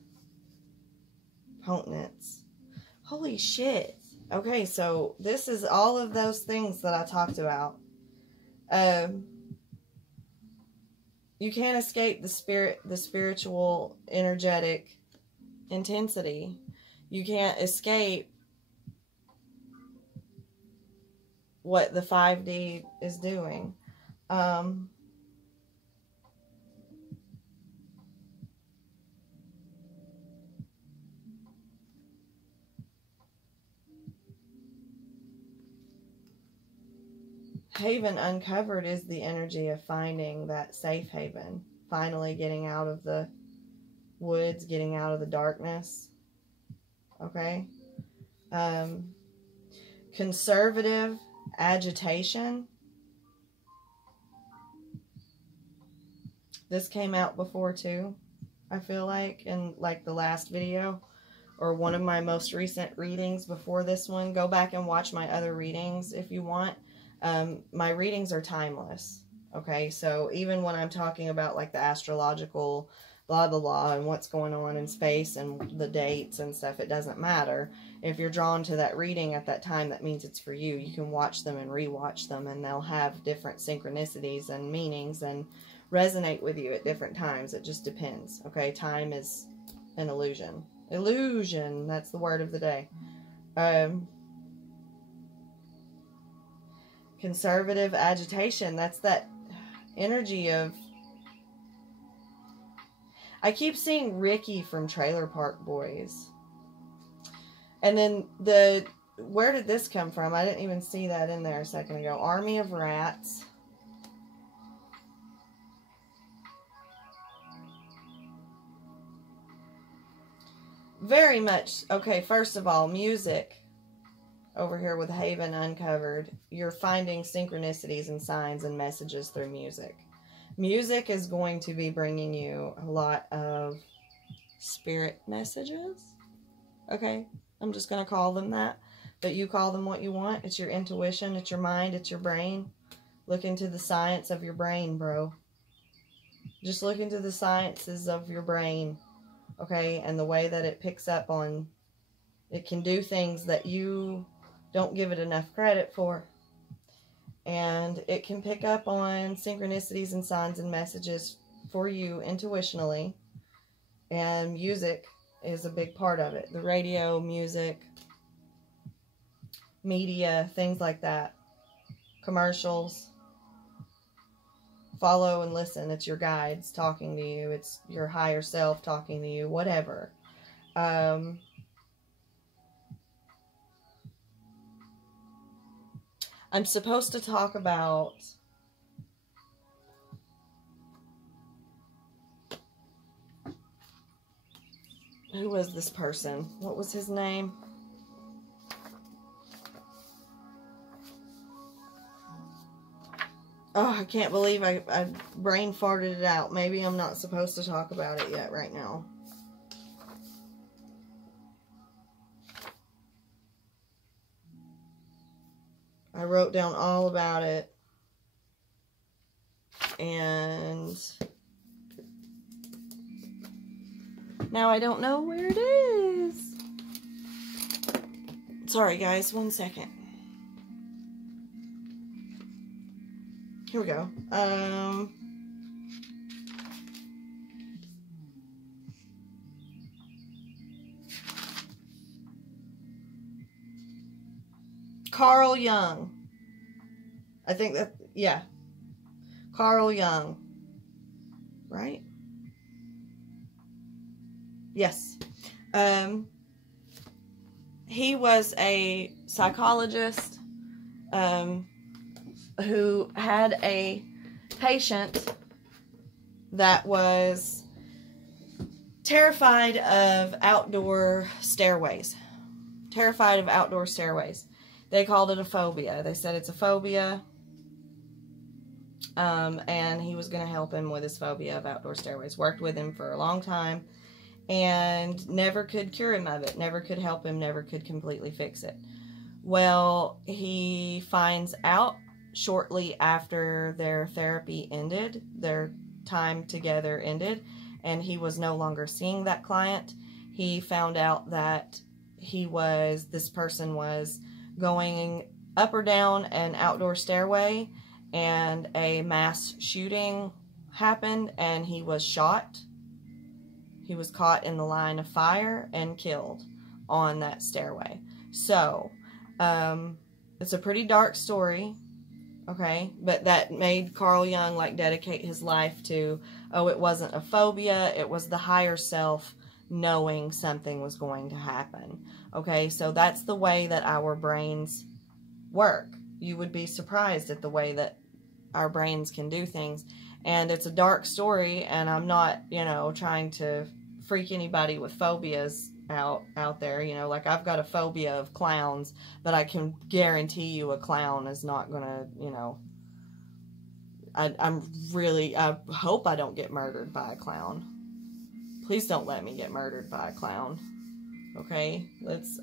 Potents. Holy shit. Okay, so this is all of those things that I talked about. You can't escape the spiritual, energetic intensity. You can't escape what the 5D is doing. Haven Uncovered is the energy of finding that safe haven. Finally getting out of the woods, getting out of the darkness. Okay? Conservative agitation. This came out before too, I feel like, in like the last video. Or one of my most recent readings before this one. Go back and watch my other readings if you want. My readings are timeless, okay? So even when I'm talking about like the astrological blah, blah, blah, and what's going on in space and the dates and stuff, it doesn't matter. If you're drawn to that reading at that time, that means it's for you. You can watch them and rewatch them, and they'll have different synchronicities and meanings and resonate with you at different times. It just depends, okay? Time is an illusion. Illusion, that's the word of the day. Conservative agitation, that's that energy of... I keep seeing Ricky from Trailer Park Boys. And then where did this come from? I didn't even see that in there a second ago. Army of Rats. Very much. Okay, first of all, music. Over here with Haven Uncovered, you're finding synchronicities and signs and messages through music. Music is going to be bringing you a lot of spirit messages. Okay, I'm just going to call them that. But you call them what you want. It's your intuition, it's your mind, it's your brain. Look into the science of your brain, bro. Just look into the sciences of your brain. Okay, and the way that it picks up on... It can do things that you... don't give it enough credit for. And it can pick up on synchronicities and signs and messages for you intuitionally. And music is a big part of it. The radio, music, media, things like that. Commercials. Follow and listen. It's your guides talking to you. It's your higher self talking to you. Whatever. I'm supposed to talk about Who was this person? What was his name? Oh, I can't believe I brain farted it out. Maybe I'm not supposed to talk about it yet right now. I wrote down all about it. And now I don't know where it is. Sorry, guys. 1 second. Here we go. Carl Jung. I think that, yeah. Carl Jung. Right? Yes. He was a psychologist who had a patient that was terrified of outdoor stairways. Terrified of outdoor stairways. They called it a phobia. They said it's a phobia. And he was going to help him with his phobia of outdoor stairways. Worked with him for a long time and never could cure him of it. Never could help him. Never could completely fix it. Well, he finds out shortly after their therapy ended, their time together ended, and he was no longer seeing that client. He found out that this person was going up or down an outdoor stairway, and a mass shooting happened, and he was shot. He was caught in the line of fire and killed on that stairway. So, it's a pretty dark story, okay? But that made Carl Jung, like, dedicate his life to, oh, it wasn't a phobia, it was the higher self knowing something was going to happen, okay? So that's the way that our brains work. You would be surprised at the way that our brains can do things. And it's a dark story, and I'm not, you know, trying to freak anybody with phobias out there. You know, like, I've got a phobia of clowns, but I can guarantee you a clown is not gonna, you know, I hope I don't get murdered by a clown. Please don't let me get murdered by a clown. Okay? Let's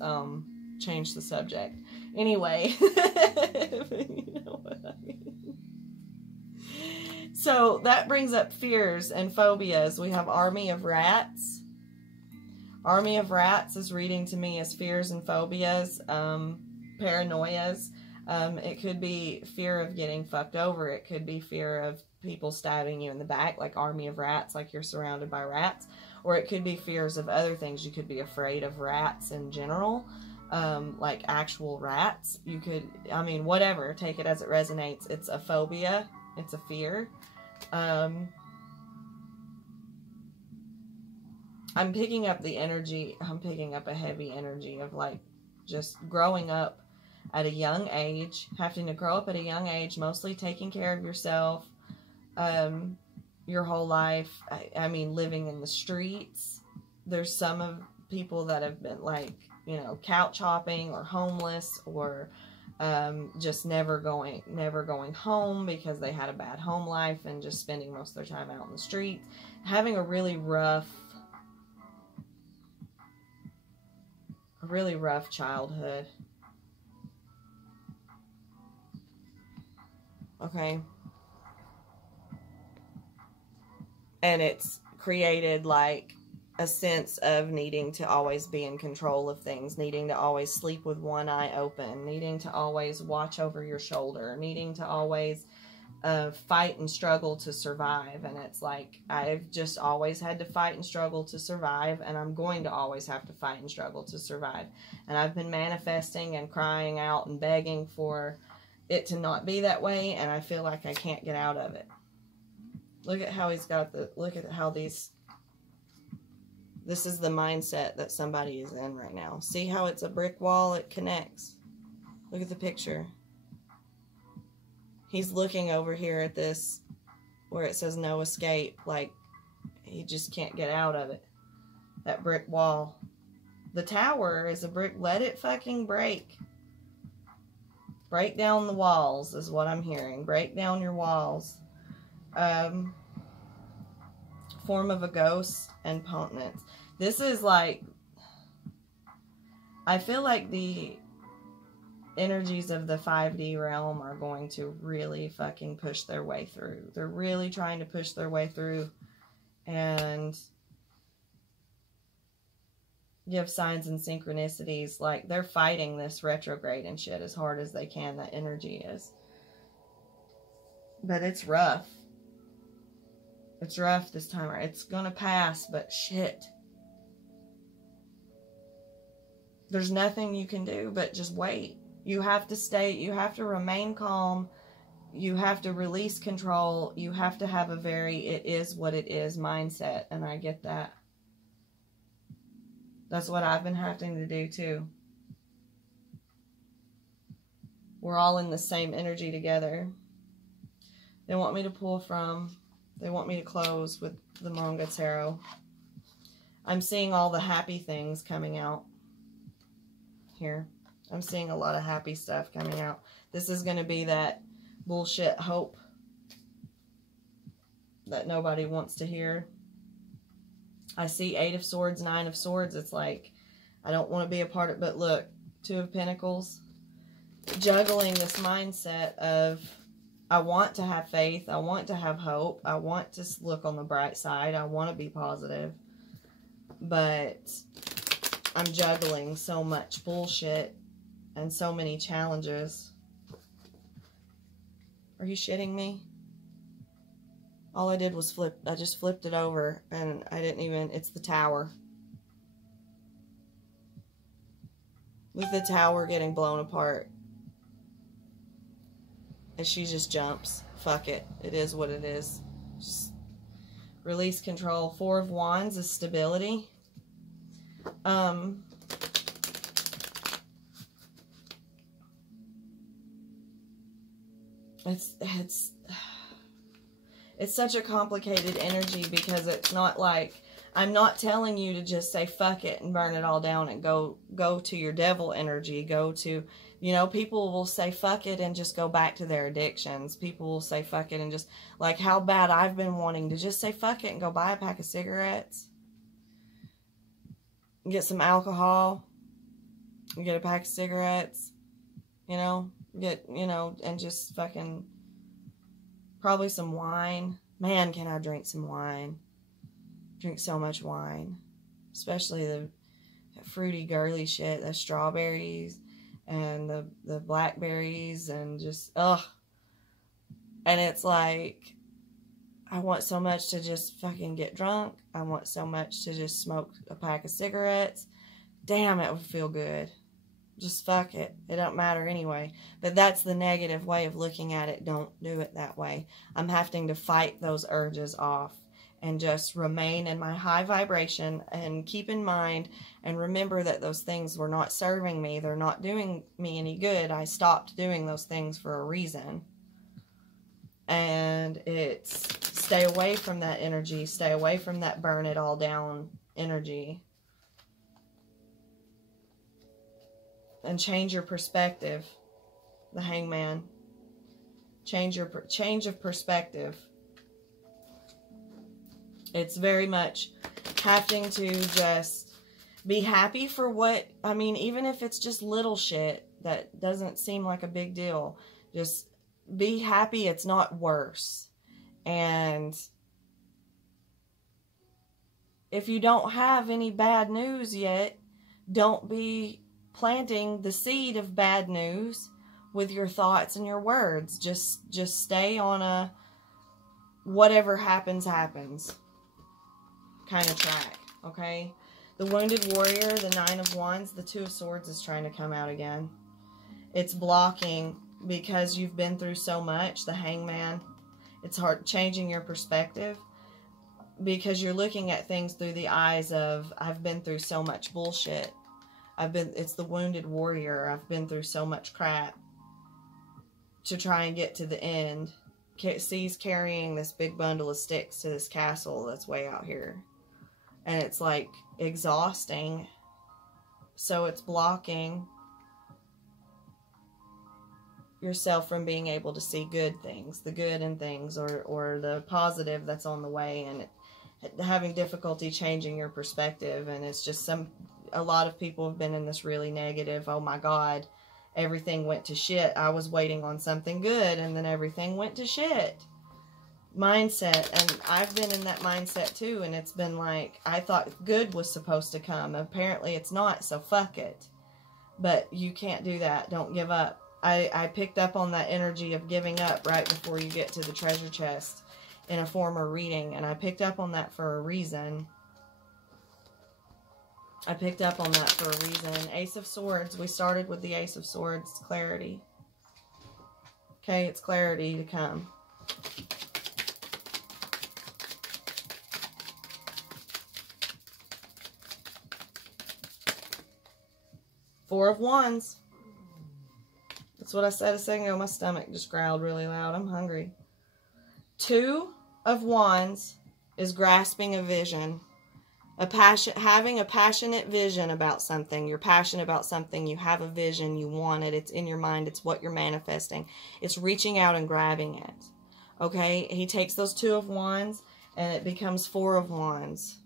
change the subject. Anyway, you know what I mean. So that brings up fears and phobias. We have Army of Rats. Army of Rats is reading to me as fears and phobias, paranoias. It could be fear of getting fucked over. It could be fear of people stabbing you in the back, like Army of Rats, like you're surrounded by rats. Or it could be fears of other things. You could be afraid of rats in general, like actual rats. You could, I mean, whatever. Take it as it resonates. It's a phobia. It's a fear. I'm picking up the energy. I'm picking up a heavy energy of, like, just growing up at a young age, having to grow up at a young age, mostly taking care of yourself, your whole life. I mean, living in the streets. There's some of people that have been, like, you know, couch hopping or homeless, or just never going home because they had a bad home life and just spending most of their time out in the street, having a really rough childhood. Okay. And it's created, like, a sense of needing to always be in control of things, needing to always sleep with one eye open, needing to always watch over your shoulder, needing to always fight and struggle to survive. And it's like, I've just always had to fight and struggle to survive, and I'm going to always have to fight and struggle to survive. And I've been manifesting and crying out and begging for it to not be that way, and I feel like I can't get out of it. Look at how look at how this is the mindset that somebody is in right now. See how it's a brick wall? It connects. Look at the picture. He's looking over here at this where it says no escape, like he just can't get out of it. that brick wall. The tower is a brick. Let it fucking break. Break down the walls is what I'm hearing. Break down your walls. Form of a ghost and potenance. This is like, I feel like the energies of the 5D realm are going to really fucking push their way through. They're really trying to push their way through and give signs and synchronicities. Like, they're fighting this retrograde and shit as hard as they can. That energy is. But it's rough. It's rough this time. It's gonna pass, but shit. There's nothing you can do but just wait. You have to stay, you have to remain calm. You have to release control. You have to have a very it is what it is mindset. And I get that. That's what I've been having to do too. We're all in the same energy together. They want me to pull from, they want me to close with the manga tarot. I'm seeing all the happy things coming out here. I'm seeing a lot of happy stuff coming out. This is going to be that bullshit hope that nobody wants to hear. I see 8 of Swords, 9 of Swords. It's like, I don't want to be a part of it. But look, 2 of Pentacles. Juggling this mindset of, I want to have faith. I want to have hope. I want to look on the bright side. I want to be positive. But I'm juggling so much bullshit and so many challenges. Are you shitting me? All I did was flip. I just flipped it over and I didn't even, it's the tower. With the tower getting blown apart. And she just jumps. Fuck it. It is what it is. Just release control. 4 of Wands is stability. It's such a complicated energy because it's not like, I'm not telling you to just say fuck it and burn it all down and go to your devil energy. Go to, you know, people will say fuck it and just go back to their addictions. People will say fuck it and just, like how bad I've been wanting to just say fuck it and go buy a pack of cigarettes. Get some alcohol. Get a pack of cigarettes. You know, and just fucking probably some wine. Man, can I drink some wine. Drink so much wine. Especially the fruity, girly shit. The strawberries and the blackberries and just, ugh. And it's like, I want so much to just fucking get drunk. I want so much to just smoke a pack of cigarettes. Damn, it would feel good. Just fuck it. It don't matter anyway. But that's the negative way of looking at it. Don't do it that way. I'm having to fight those urges off and just remain in my high vibration and keep in mind and remember that those things were not serving me. They're not doing me any good. I stopped doing those things for a reason. And it's stay away from that energy. Stay away from that burn it all down energy. And change your perspective. The Hangman. Change of perspective. It's very much having to just be happy for what, I mean, even if it's just little shit that doesn't seem like a big deal, just be happy it's not worse. And if you don't have any bad news yet, don't be planting the seed of bad news with your thoughts and your words. Just stay on a whatever happens kind of track, okay? The Wounded Warrior, the 9 of Wands, the 2 of Swords is trying to come out again. It's blocking because you've been through so much. The Hangman, it's hard changing your perspective because you're looking at things through the eyes of, I've been through so much bullshit. It's the Wounded Warrior. I've been through so much crap to try and get to the end. Sees carrying this big bundle of sticks to this castle that's way out here. and it's like exhausting. So it's blocking yourself from being able to see good things, the good in things, or the positive that's on the way, and having difficulty changing your perspective. And it's just a lot of people have been in this really negative, oh my God, everything went to shit. I was waiting on something good and then everything went to shit mindset. And I've been in that mindset too, and it's been like, I thought good was supposed to come. Apparently it's not, so fuck it. But you can't do that. Don't give up. I picked up on that energy of giving up right before you get to the treasure chest in a former reading, and I picked up on that for a reason. I picked up on that for a reason. Ace of Swords. We started with the Ace of Swords. Clarity. Okay, it's clarity to come. Four of Wands. That's what I said a second ago. My stomach just growled really loud. I'm hungry. Two of Wands is grasping a vision. Having a passionate vision about something. You're passionate about something. You have a vision. You want it. It's in your mind. It's what you're manifesting. It's reaching out and grabbing it. Okay? He takes those Two of Wands and it becomes Four of Wands.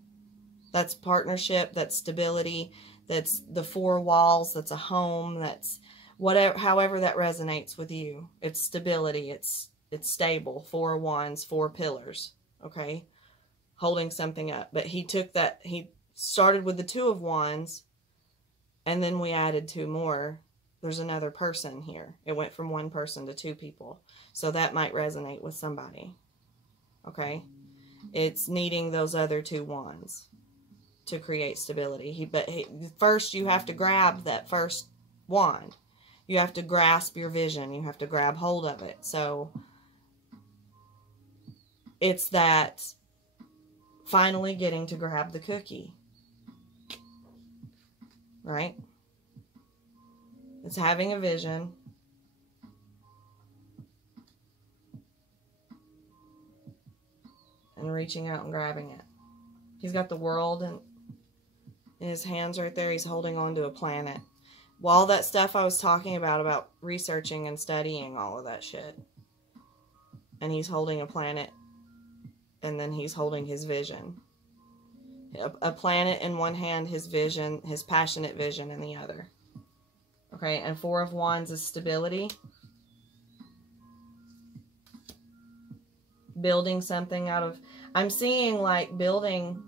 That's partnership. That's stability. That's the four walls. That's a home. That's whatever, however that resonates with you. It's stability. It's stable. Four of Wands, four pillars. Okay? Holding something up. But he took that, he started with the Two of Wands, and then we added two more. There's another person here. It went from one person to two people. So that might resonate with somebody. Okay? It's needing those other two wands to create stability. First you have to grab that first wand. You have to grasp your vision. You have to grab hold of it. So it's that finally getting to grab the cookie. Right? It's having a vision. And reaching out and grabbing it. He's got the world in his hands right there. He's holding on to a planet. Well, all that stuff I was talking about researching and studying all of that shit. And he's holding a planet. And then he's holding his vision. A planet in one hand, his vision, his passionate vision in the other. Okay, and Four of Wands is stability. Building something out of... I'm seeing like building...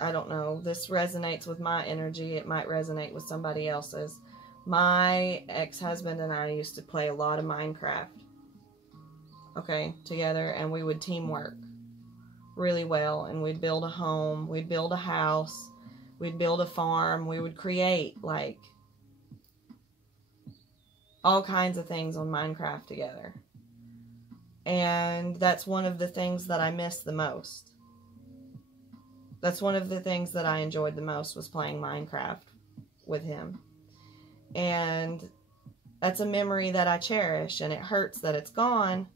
I don't know. This resonates with my energy. It might resonate with somebody else's. My ex-husband and I used to play a lot of Minecraft. Okay, together. And we would teamwork really well. And we'd build a home. We'd build a house. We'd build a farm. We would create, like, all kinds of things on Minecraft together. And that's one of the things that I miss the most. That's one of the things that I enjoyed the most, was playing Minecraft with him. And that's a memory that I cherish, and it hurts that it's gone,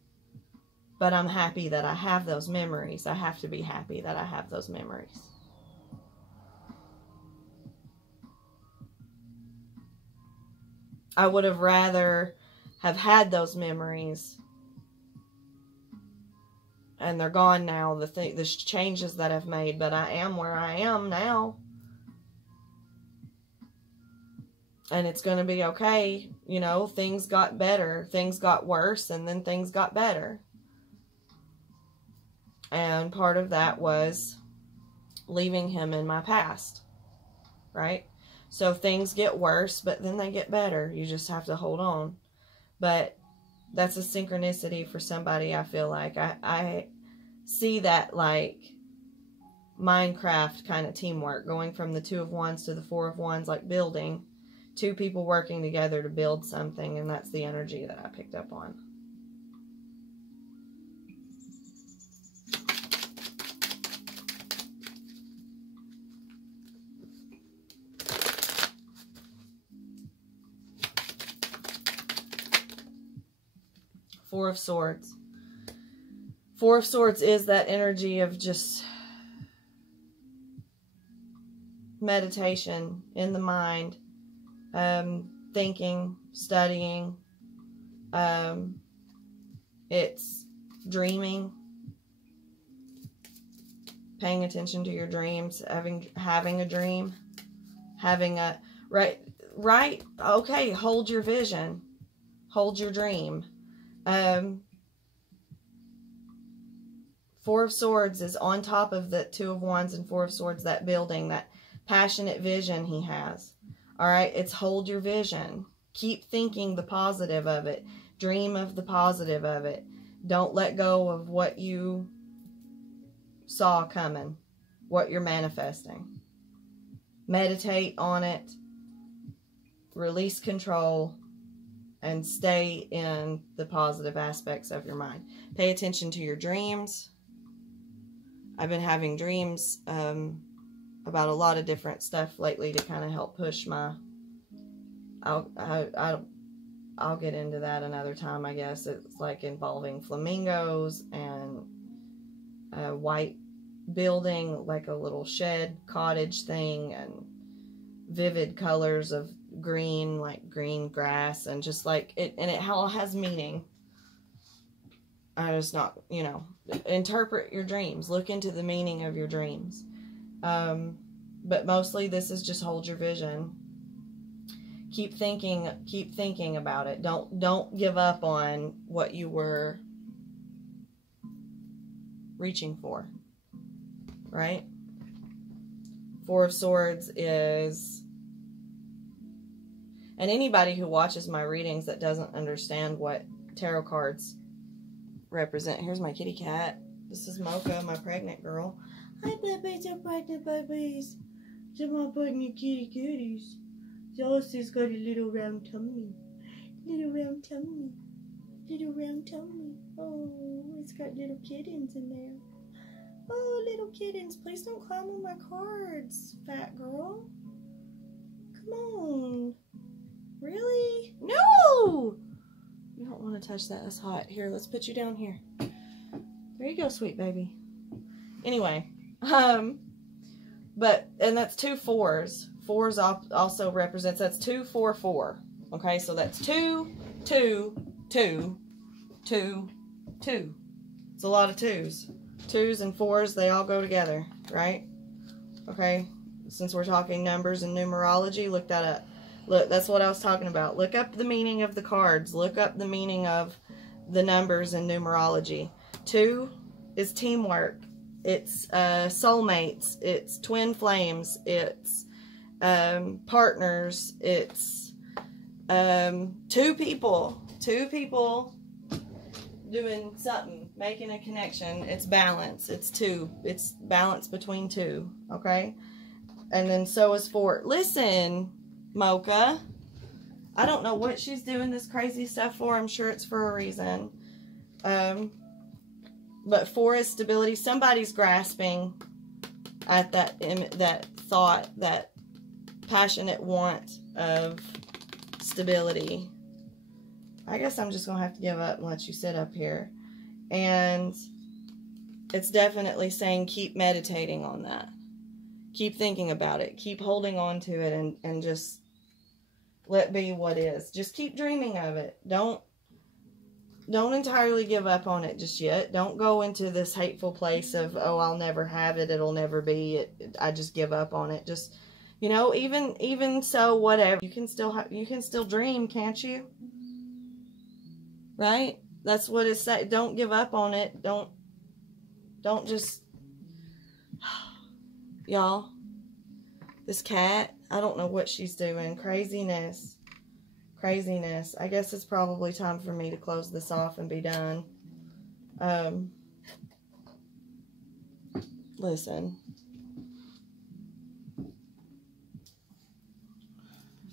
but I'm happy that I have those memories. I have to be happy that I have those memories. I would have rather have had those memories, and they're gone now, the changes that I've made, but I am where I am now. And it's going to be okay. You know, things got better. Things got worse, and then things got better. And part of that was leaving him in my past. Right? So things get worse, but then they get better. You just have to hold on. But that's a synchronicity for somebody, I feel like. I see that like Minecraft kind of teamwork. Going from the Two of Wands to the Four of Wands, like building. Two people working together to build something, and that's the energy that I picked up on. Four of Swords. Four of Swords is that energy of just meditation in the mind, thinking, studying. It's dreaming, paying attention to your dreams, having a dream, having a right. Okay, hold your vision, hold your dream. Four of Swords is on top of the Two of Wands and Four of Swords, that building, that passionate vision he has. All right, it's hold your vision. Keep thinking the positive of it. Dream of the positive of it. Don't let go of what you saw coming, what you're manifesting. Meditate on it. Release control. And stay in the positive aspects of your mind. Pay attention to your dreams. I've been having dreams about a lot of different stuff lately to kind of help push my... I'll get into that another time, I guess. It's like involving flamingos and a white building, like a little shed cottage thing, and vivid colors of green, like green grass, and just like it, and it all has meaning. I just not, interpret your dreams. Look into the meaning of your dreams. But mostly this is just hold your vision. Keep thinking about it. Don't give up on what you were reaching for. Right? Four of Swords is... And anybody who watches my readings that doesn't understand what tarot cards represent. Here's my kitty cat. This is Mocha, my pregnant girl. Hi, babies. You're pregnant babies. You're my pregnant kitty kitties. Josie's got a little round tummy. Little round tummy. Little round tummy. Oh, it's got little kittens in there. Oh, little kittens. Please don't climb on my cards, fat girl. Come on. Really? No! You don't want to touch that. That's hot. Here, let's put you down here. There you go, sweet baby. Anyway, and that's 2 4s. 4s also represents, that's 2 4 4. Okay, so that's 2 2 2 2 2. It's a lot of 2s. 2s and 4s, they all go together, right? Okay, since we're talking numbers and numerology, look that up. Look, that's what I was talking about. Look up the meaning of the cards. Look up the meaning of the numbers and numerology. 2 is teamwork. It's soulmates. It's twin flames. It's partners. It's 2 people. 2 people doing something, making a connection. It's balance. It's 2. It's balance between 2. Okay? And then so is 4. Listen, Mocha, I don't know what she's doing this crazy stuff for. I'm sure it's for a reason. But 4 is stability. Somebody's grasping at that thought, that passionate want of stability. I guess I'm just going to have to give up and let you sit up here. And it's definitely saying keep meditating on that. Keep thinking about it. Keep holding on to it and just let be what is. Just keep dreaming of it. Don't entirely give up on it just yet. Don't go into this hateful place of, oh, I'll never have it. It'll never be. I just give up on it. Just, even so, whatever. You can still dream, can't you? Right? That's what it's saying. Don't give up on it. Don't just... Y'all, this cat, I don't know what she's doing. Craziness. Craziness. I guess it's probably time for me to close this off and be done. Listen. A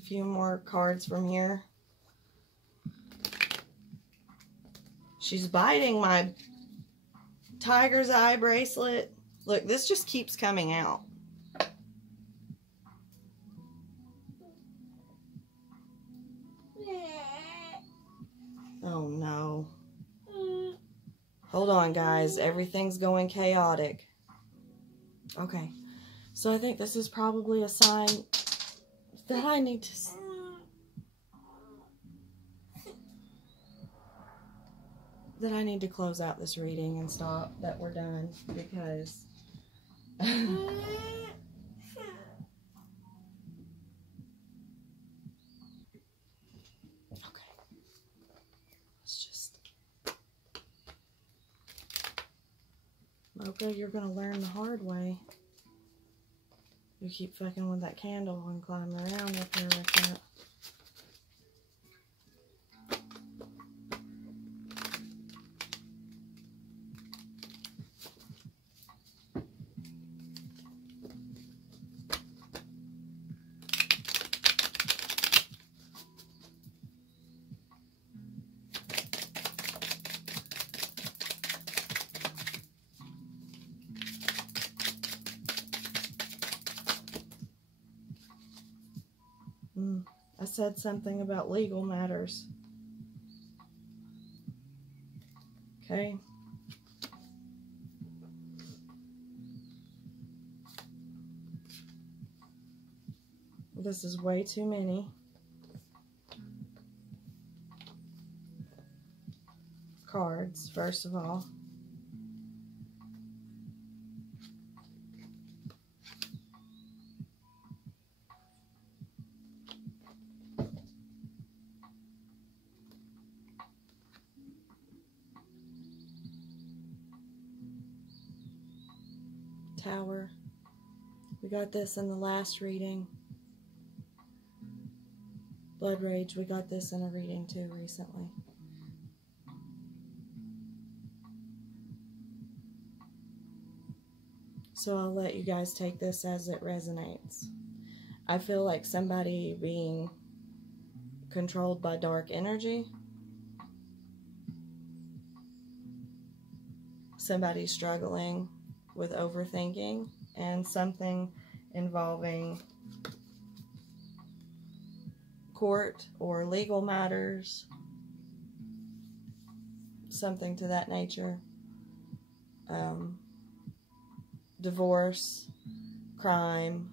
few more cards from here. She's biting my tiger's eye bracelet. Look, this just keeps coming out. Oh, no. Hold on, guys. Everything's going chaotic. Okay. So I think this is probably a sign that I need to... that I need to close out this reading and stop, that we're done, because... Okay. Let's just... Mocha, you're gonna learn the hard way. You keep fucking with that candle and climbing around up here like that. I said something about legal matters. Okay. This is way too many cards, first of all. Tower. We got this in the last reading. Blood Rage. We got this in a reading too recently. So I'll let you guys take this as it resonates. I feel like somebody being controlled by dark energy. Somebody struggling with overthinking, and something involving court or legal matters, something to that nature. Divorce, crime,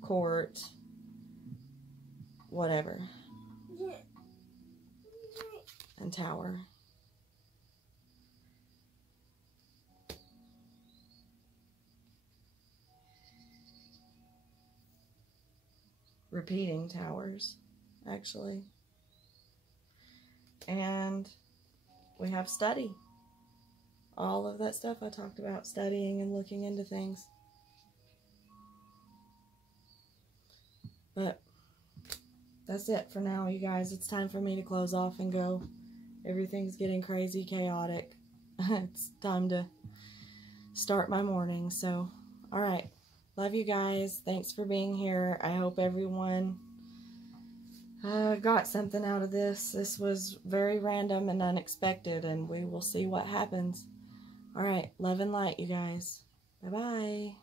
court, whatever. And Tower. Repeating towers, actually. And we have study. All of that stuff I talked about, studying and looking into things. But that's it for now, you guys. It's time for me to close off and go. Everything's getting crazy, chaotic. It's time to start my morning. So, alright. Love you guys. Thanks for being here. I hope everyone got something out of this. This was very random and unexpected, and we will see what happens. Alright, love and light, you guys. Bye-bye.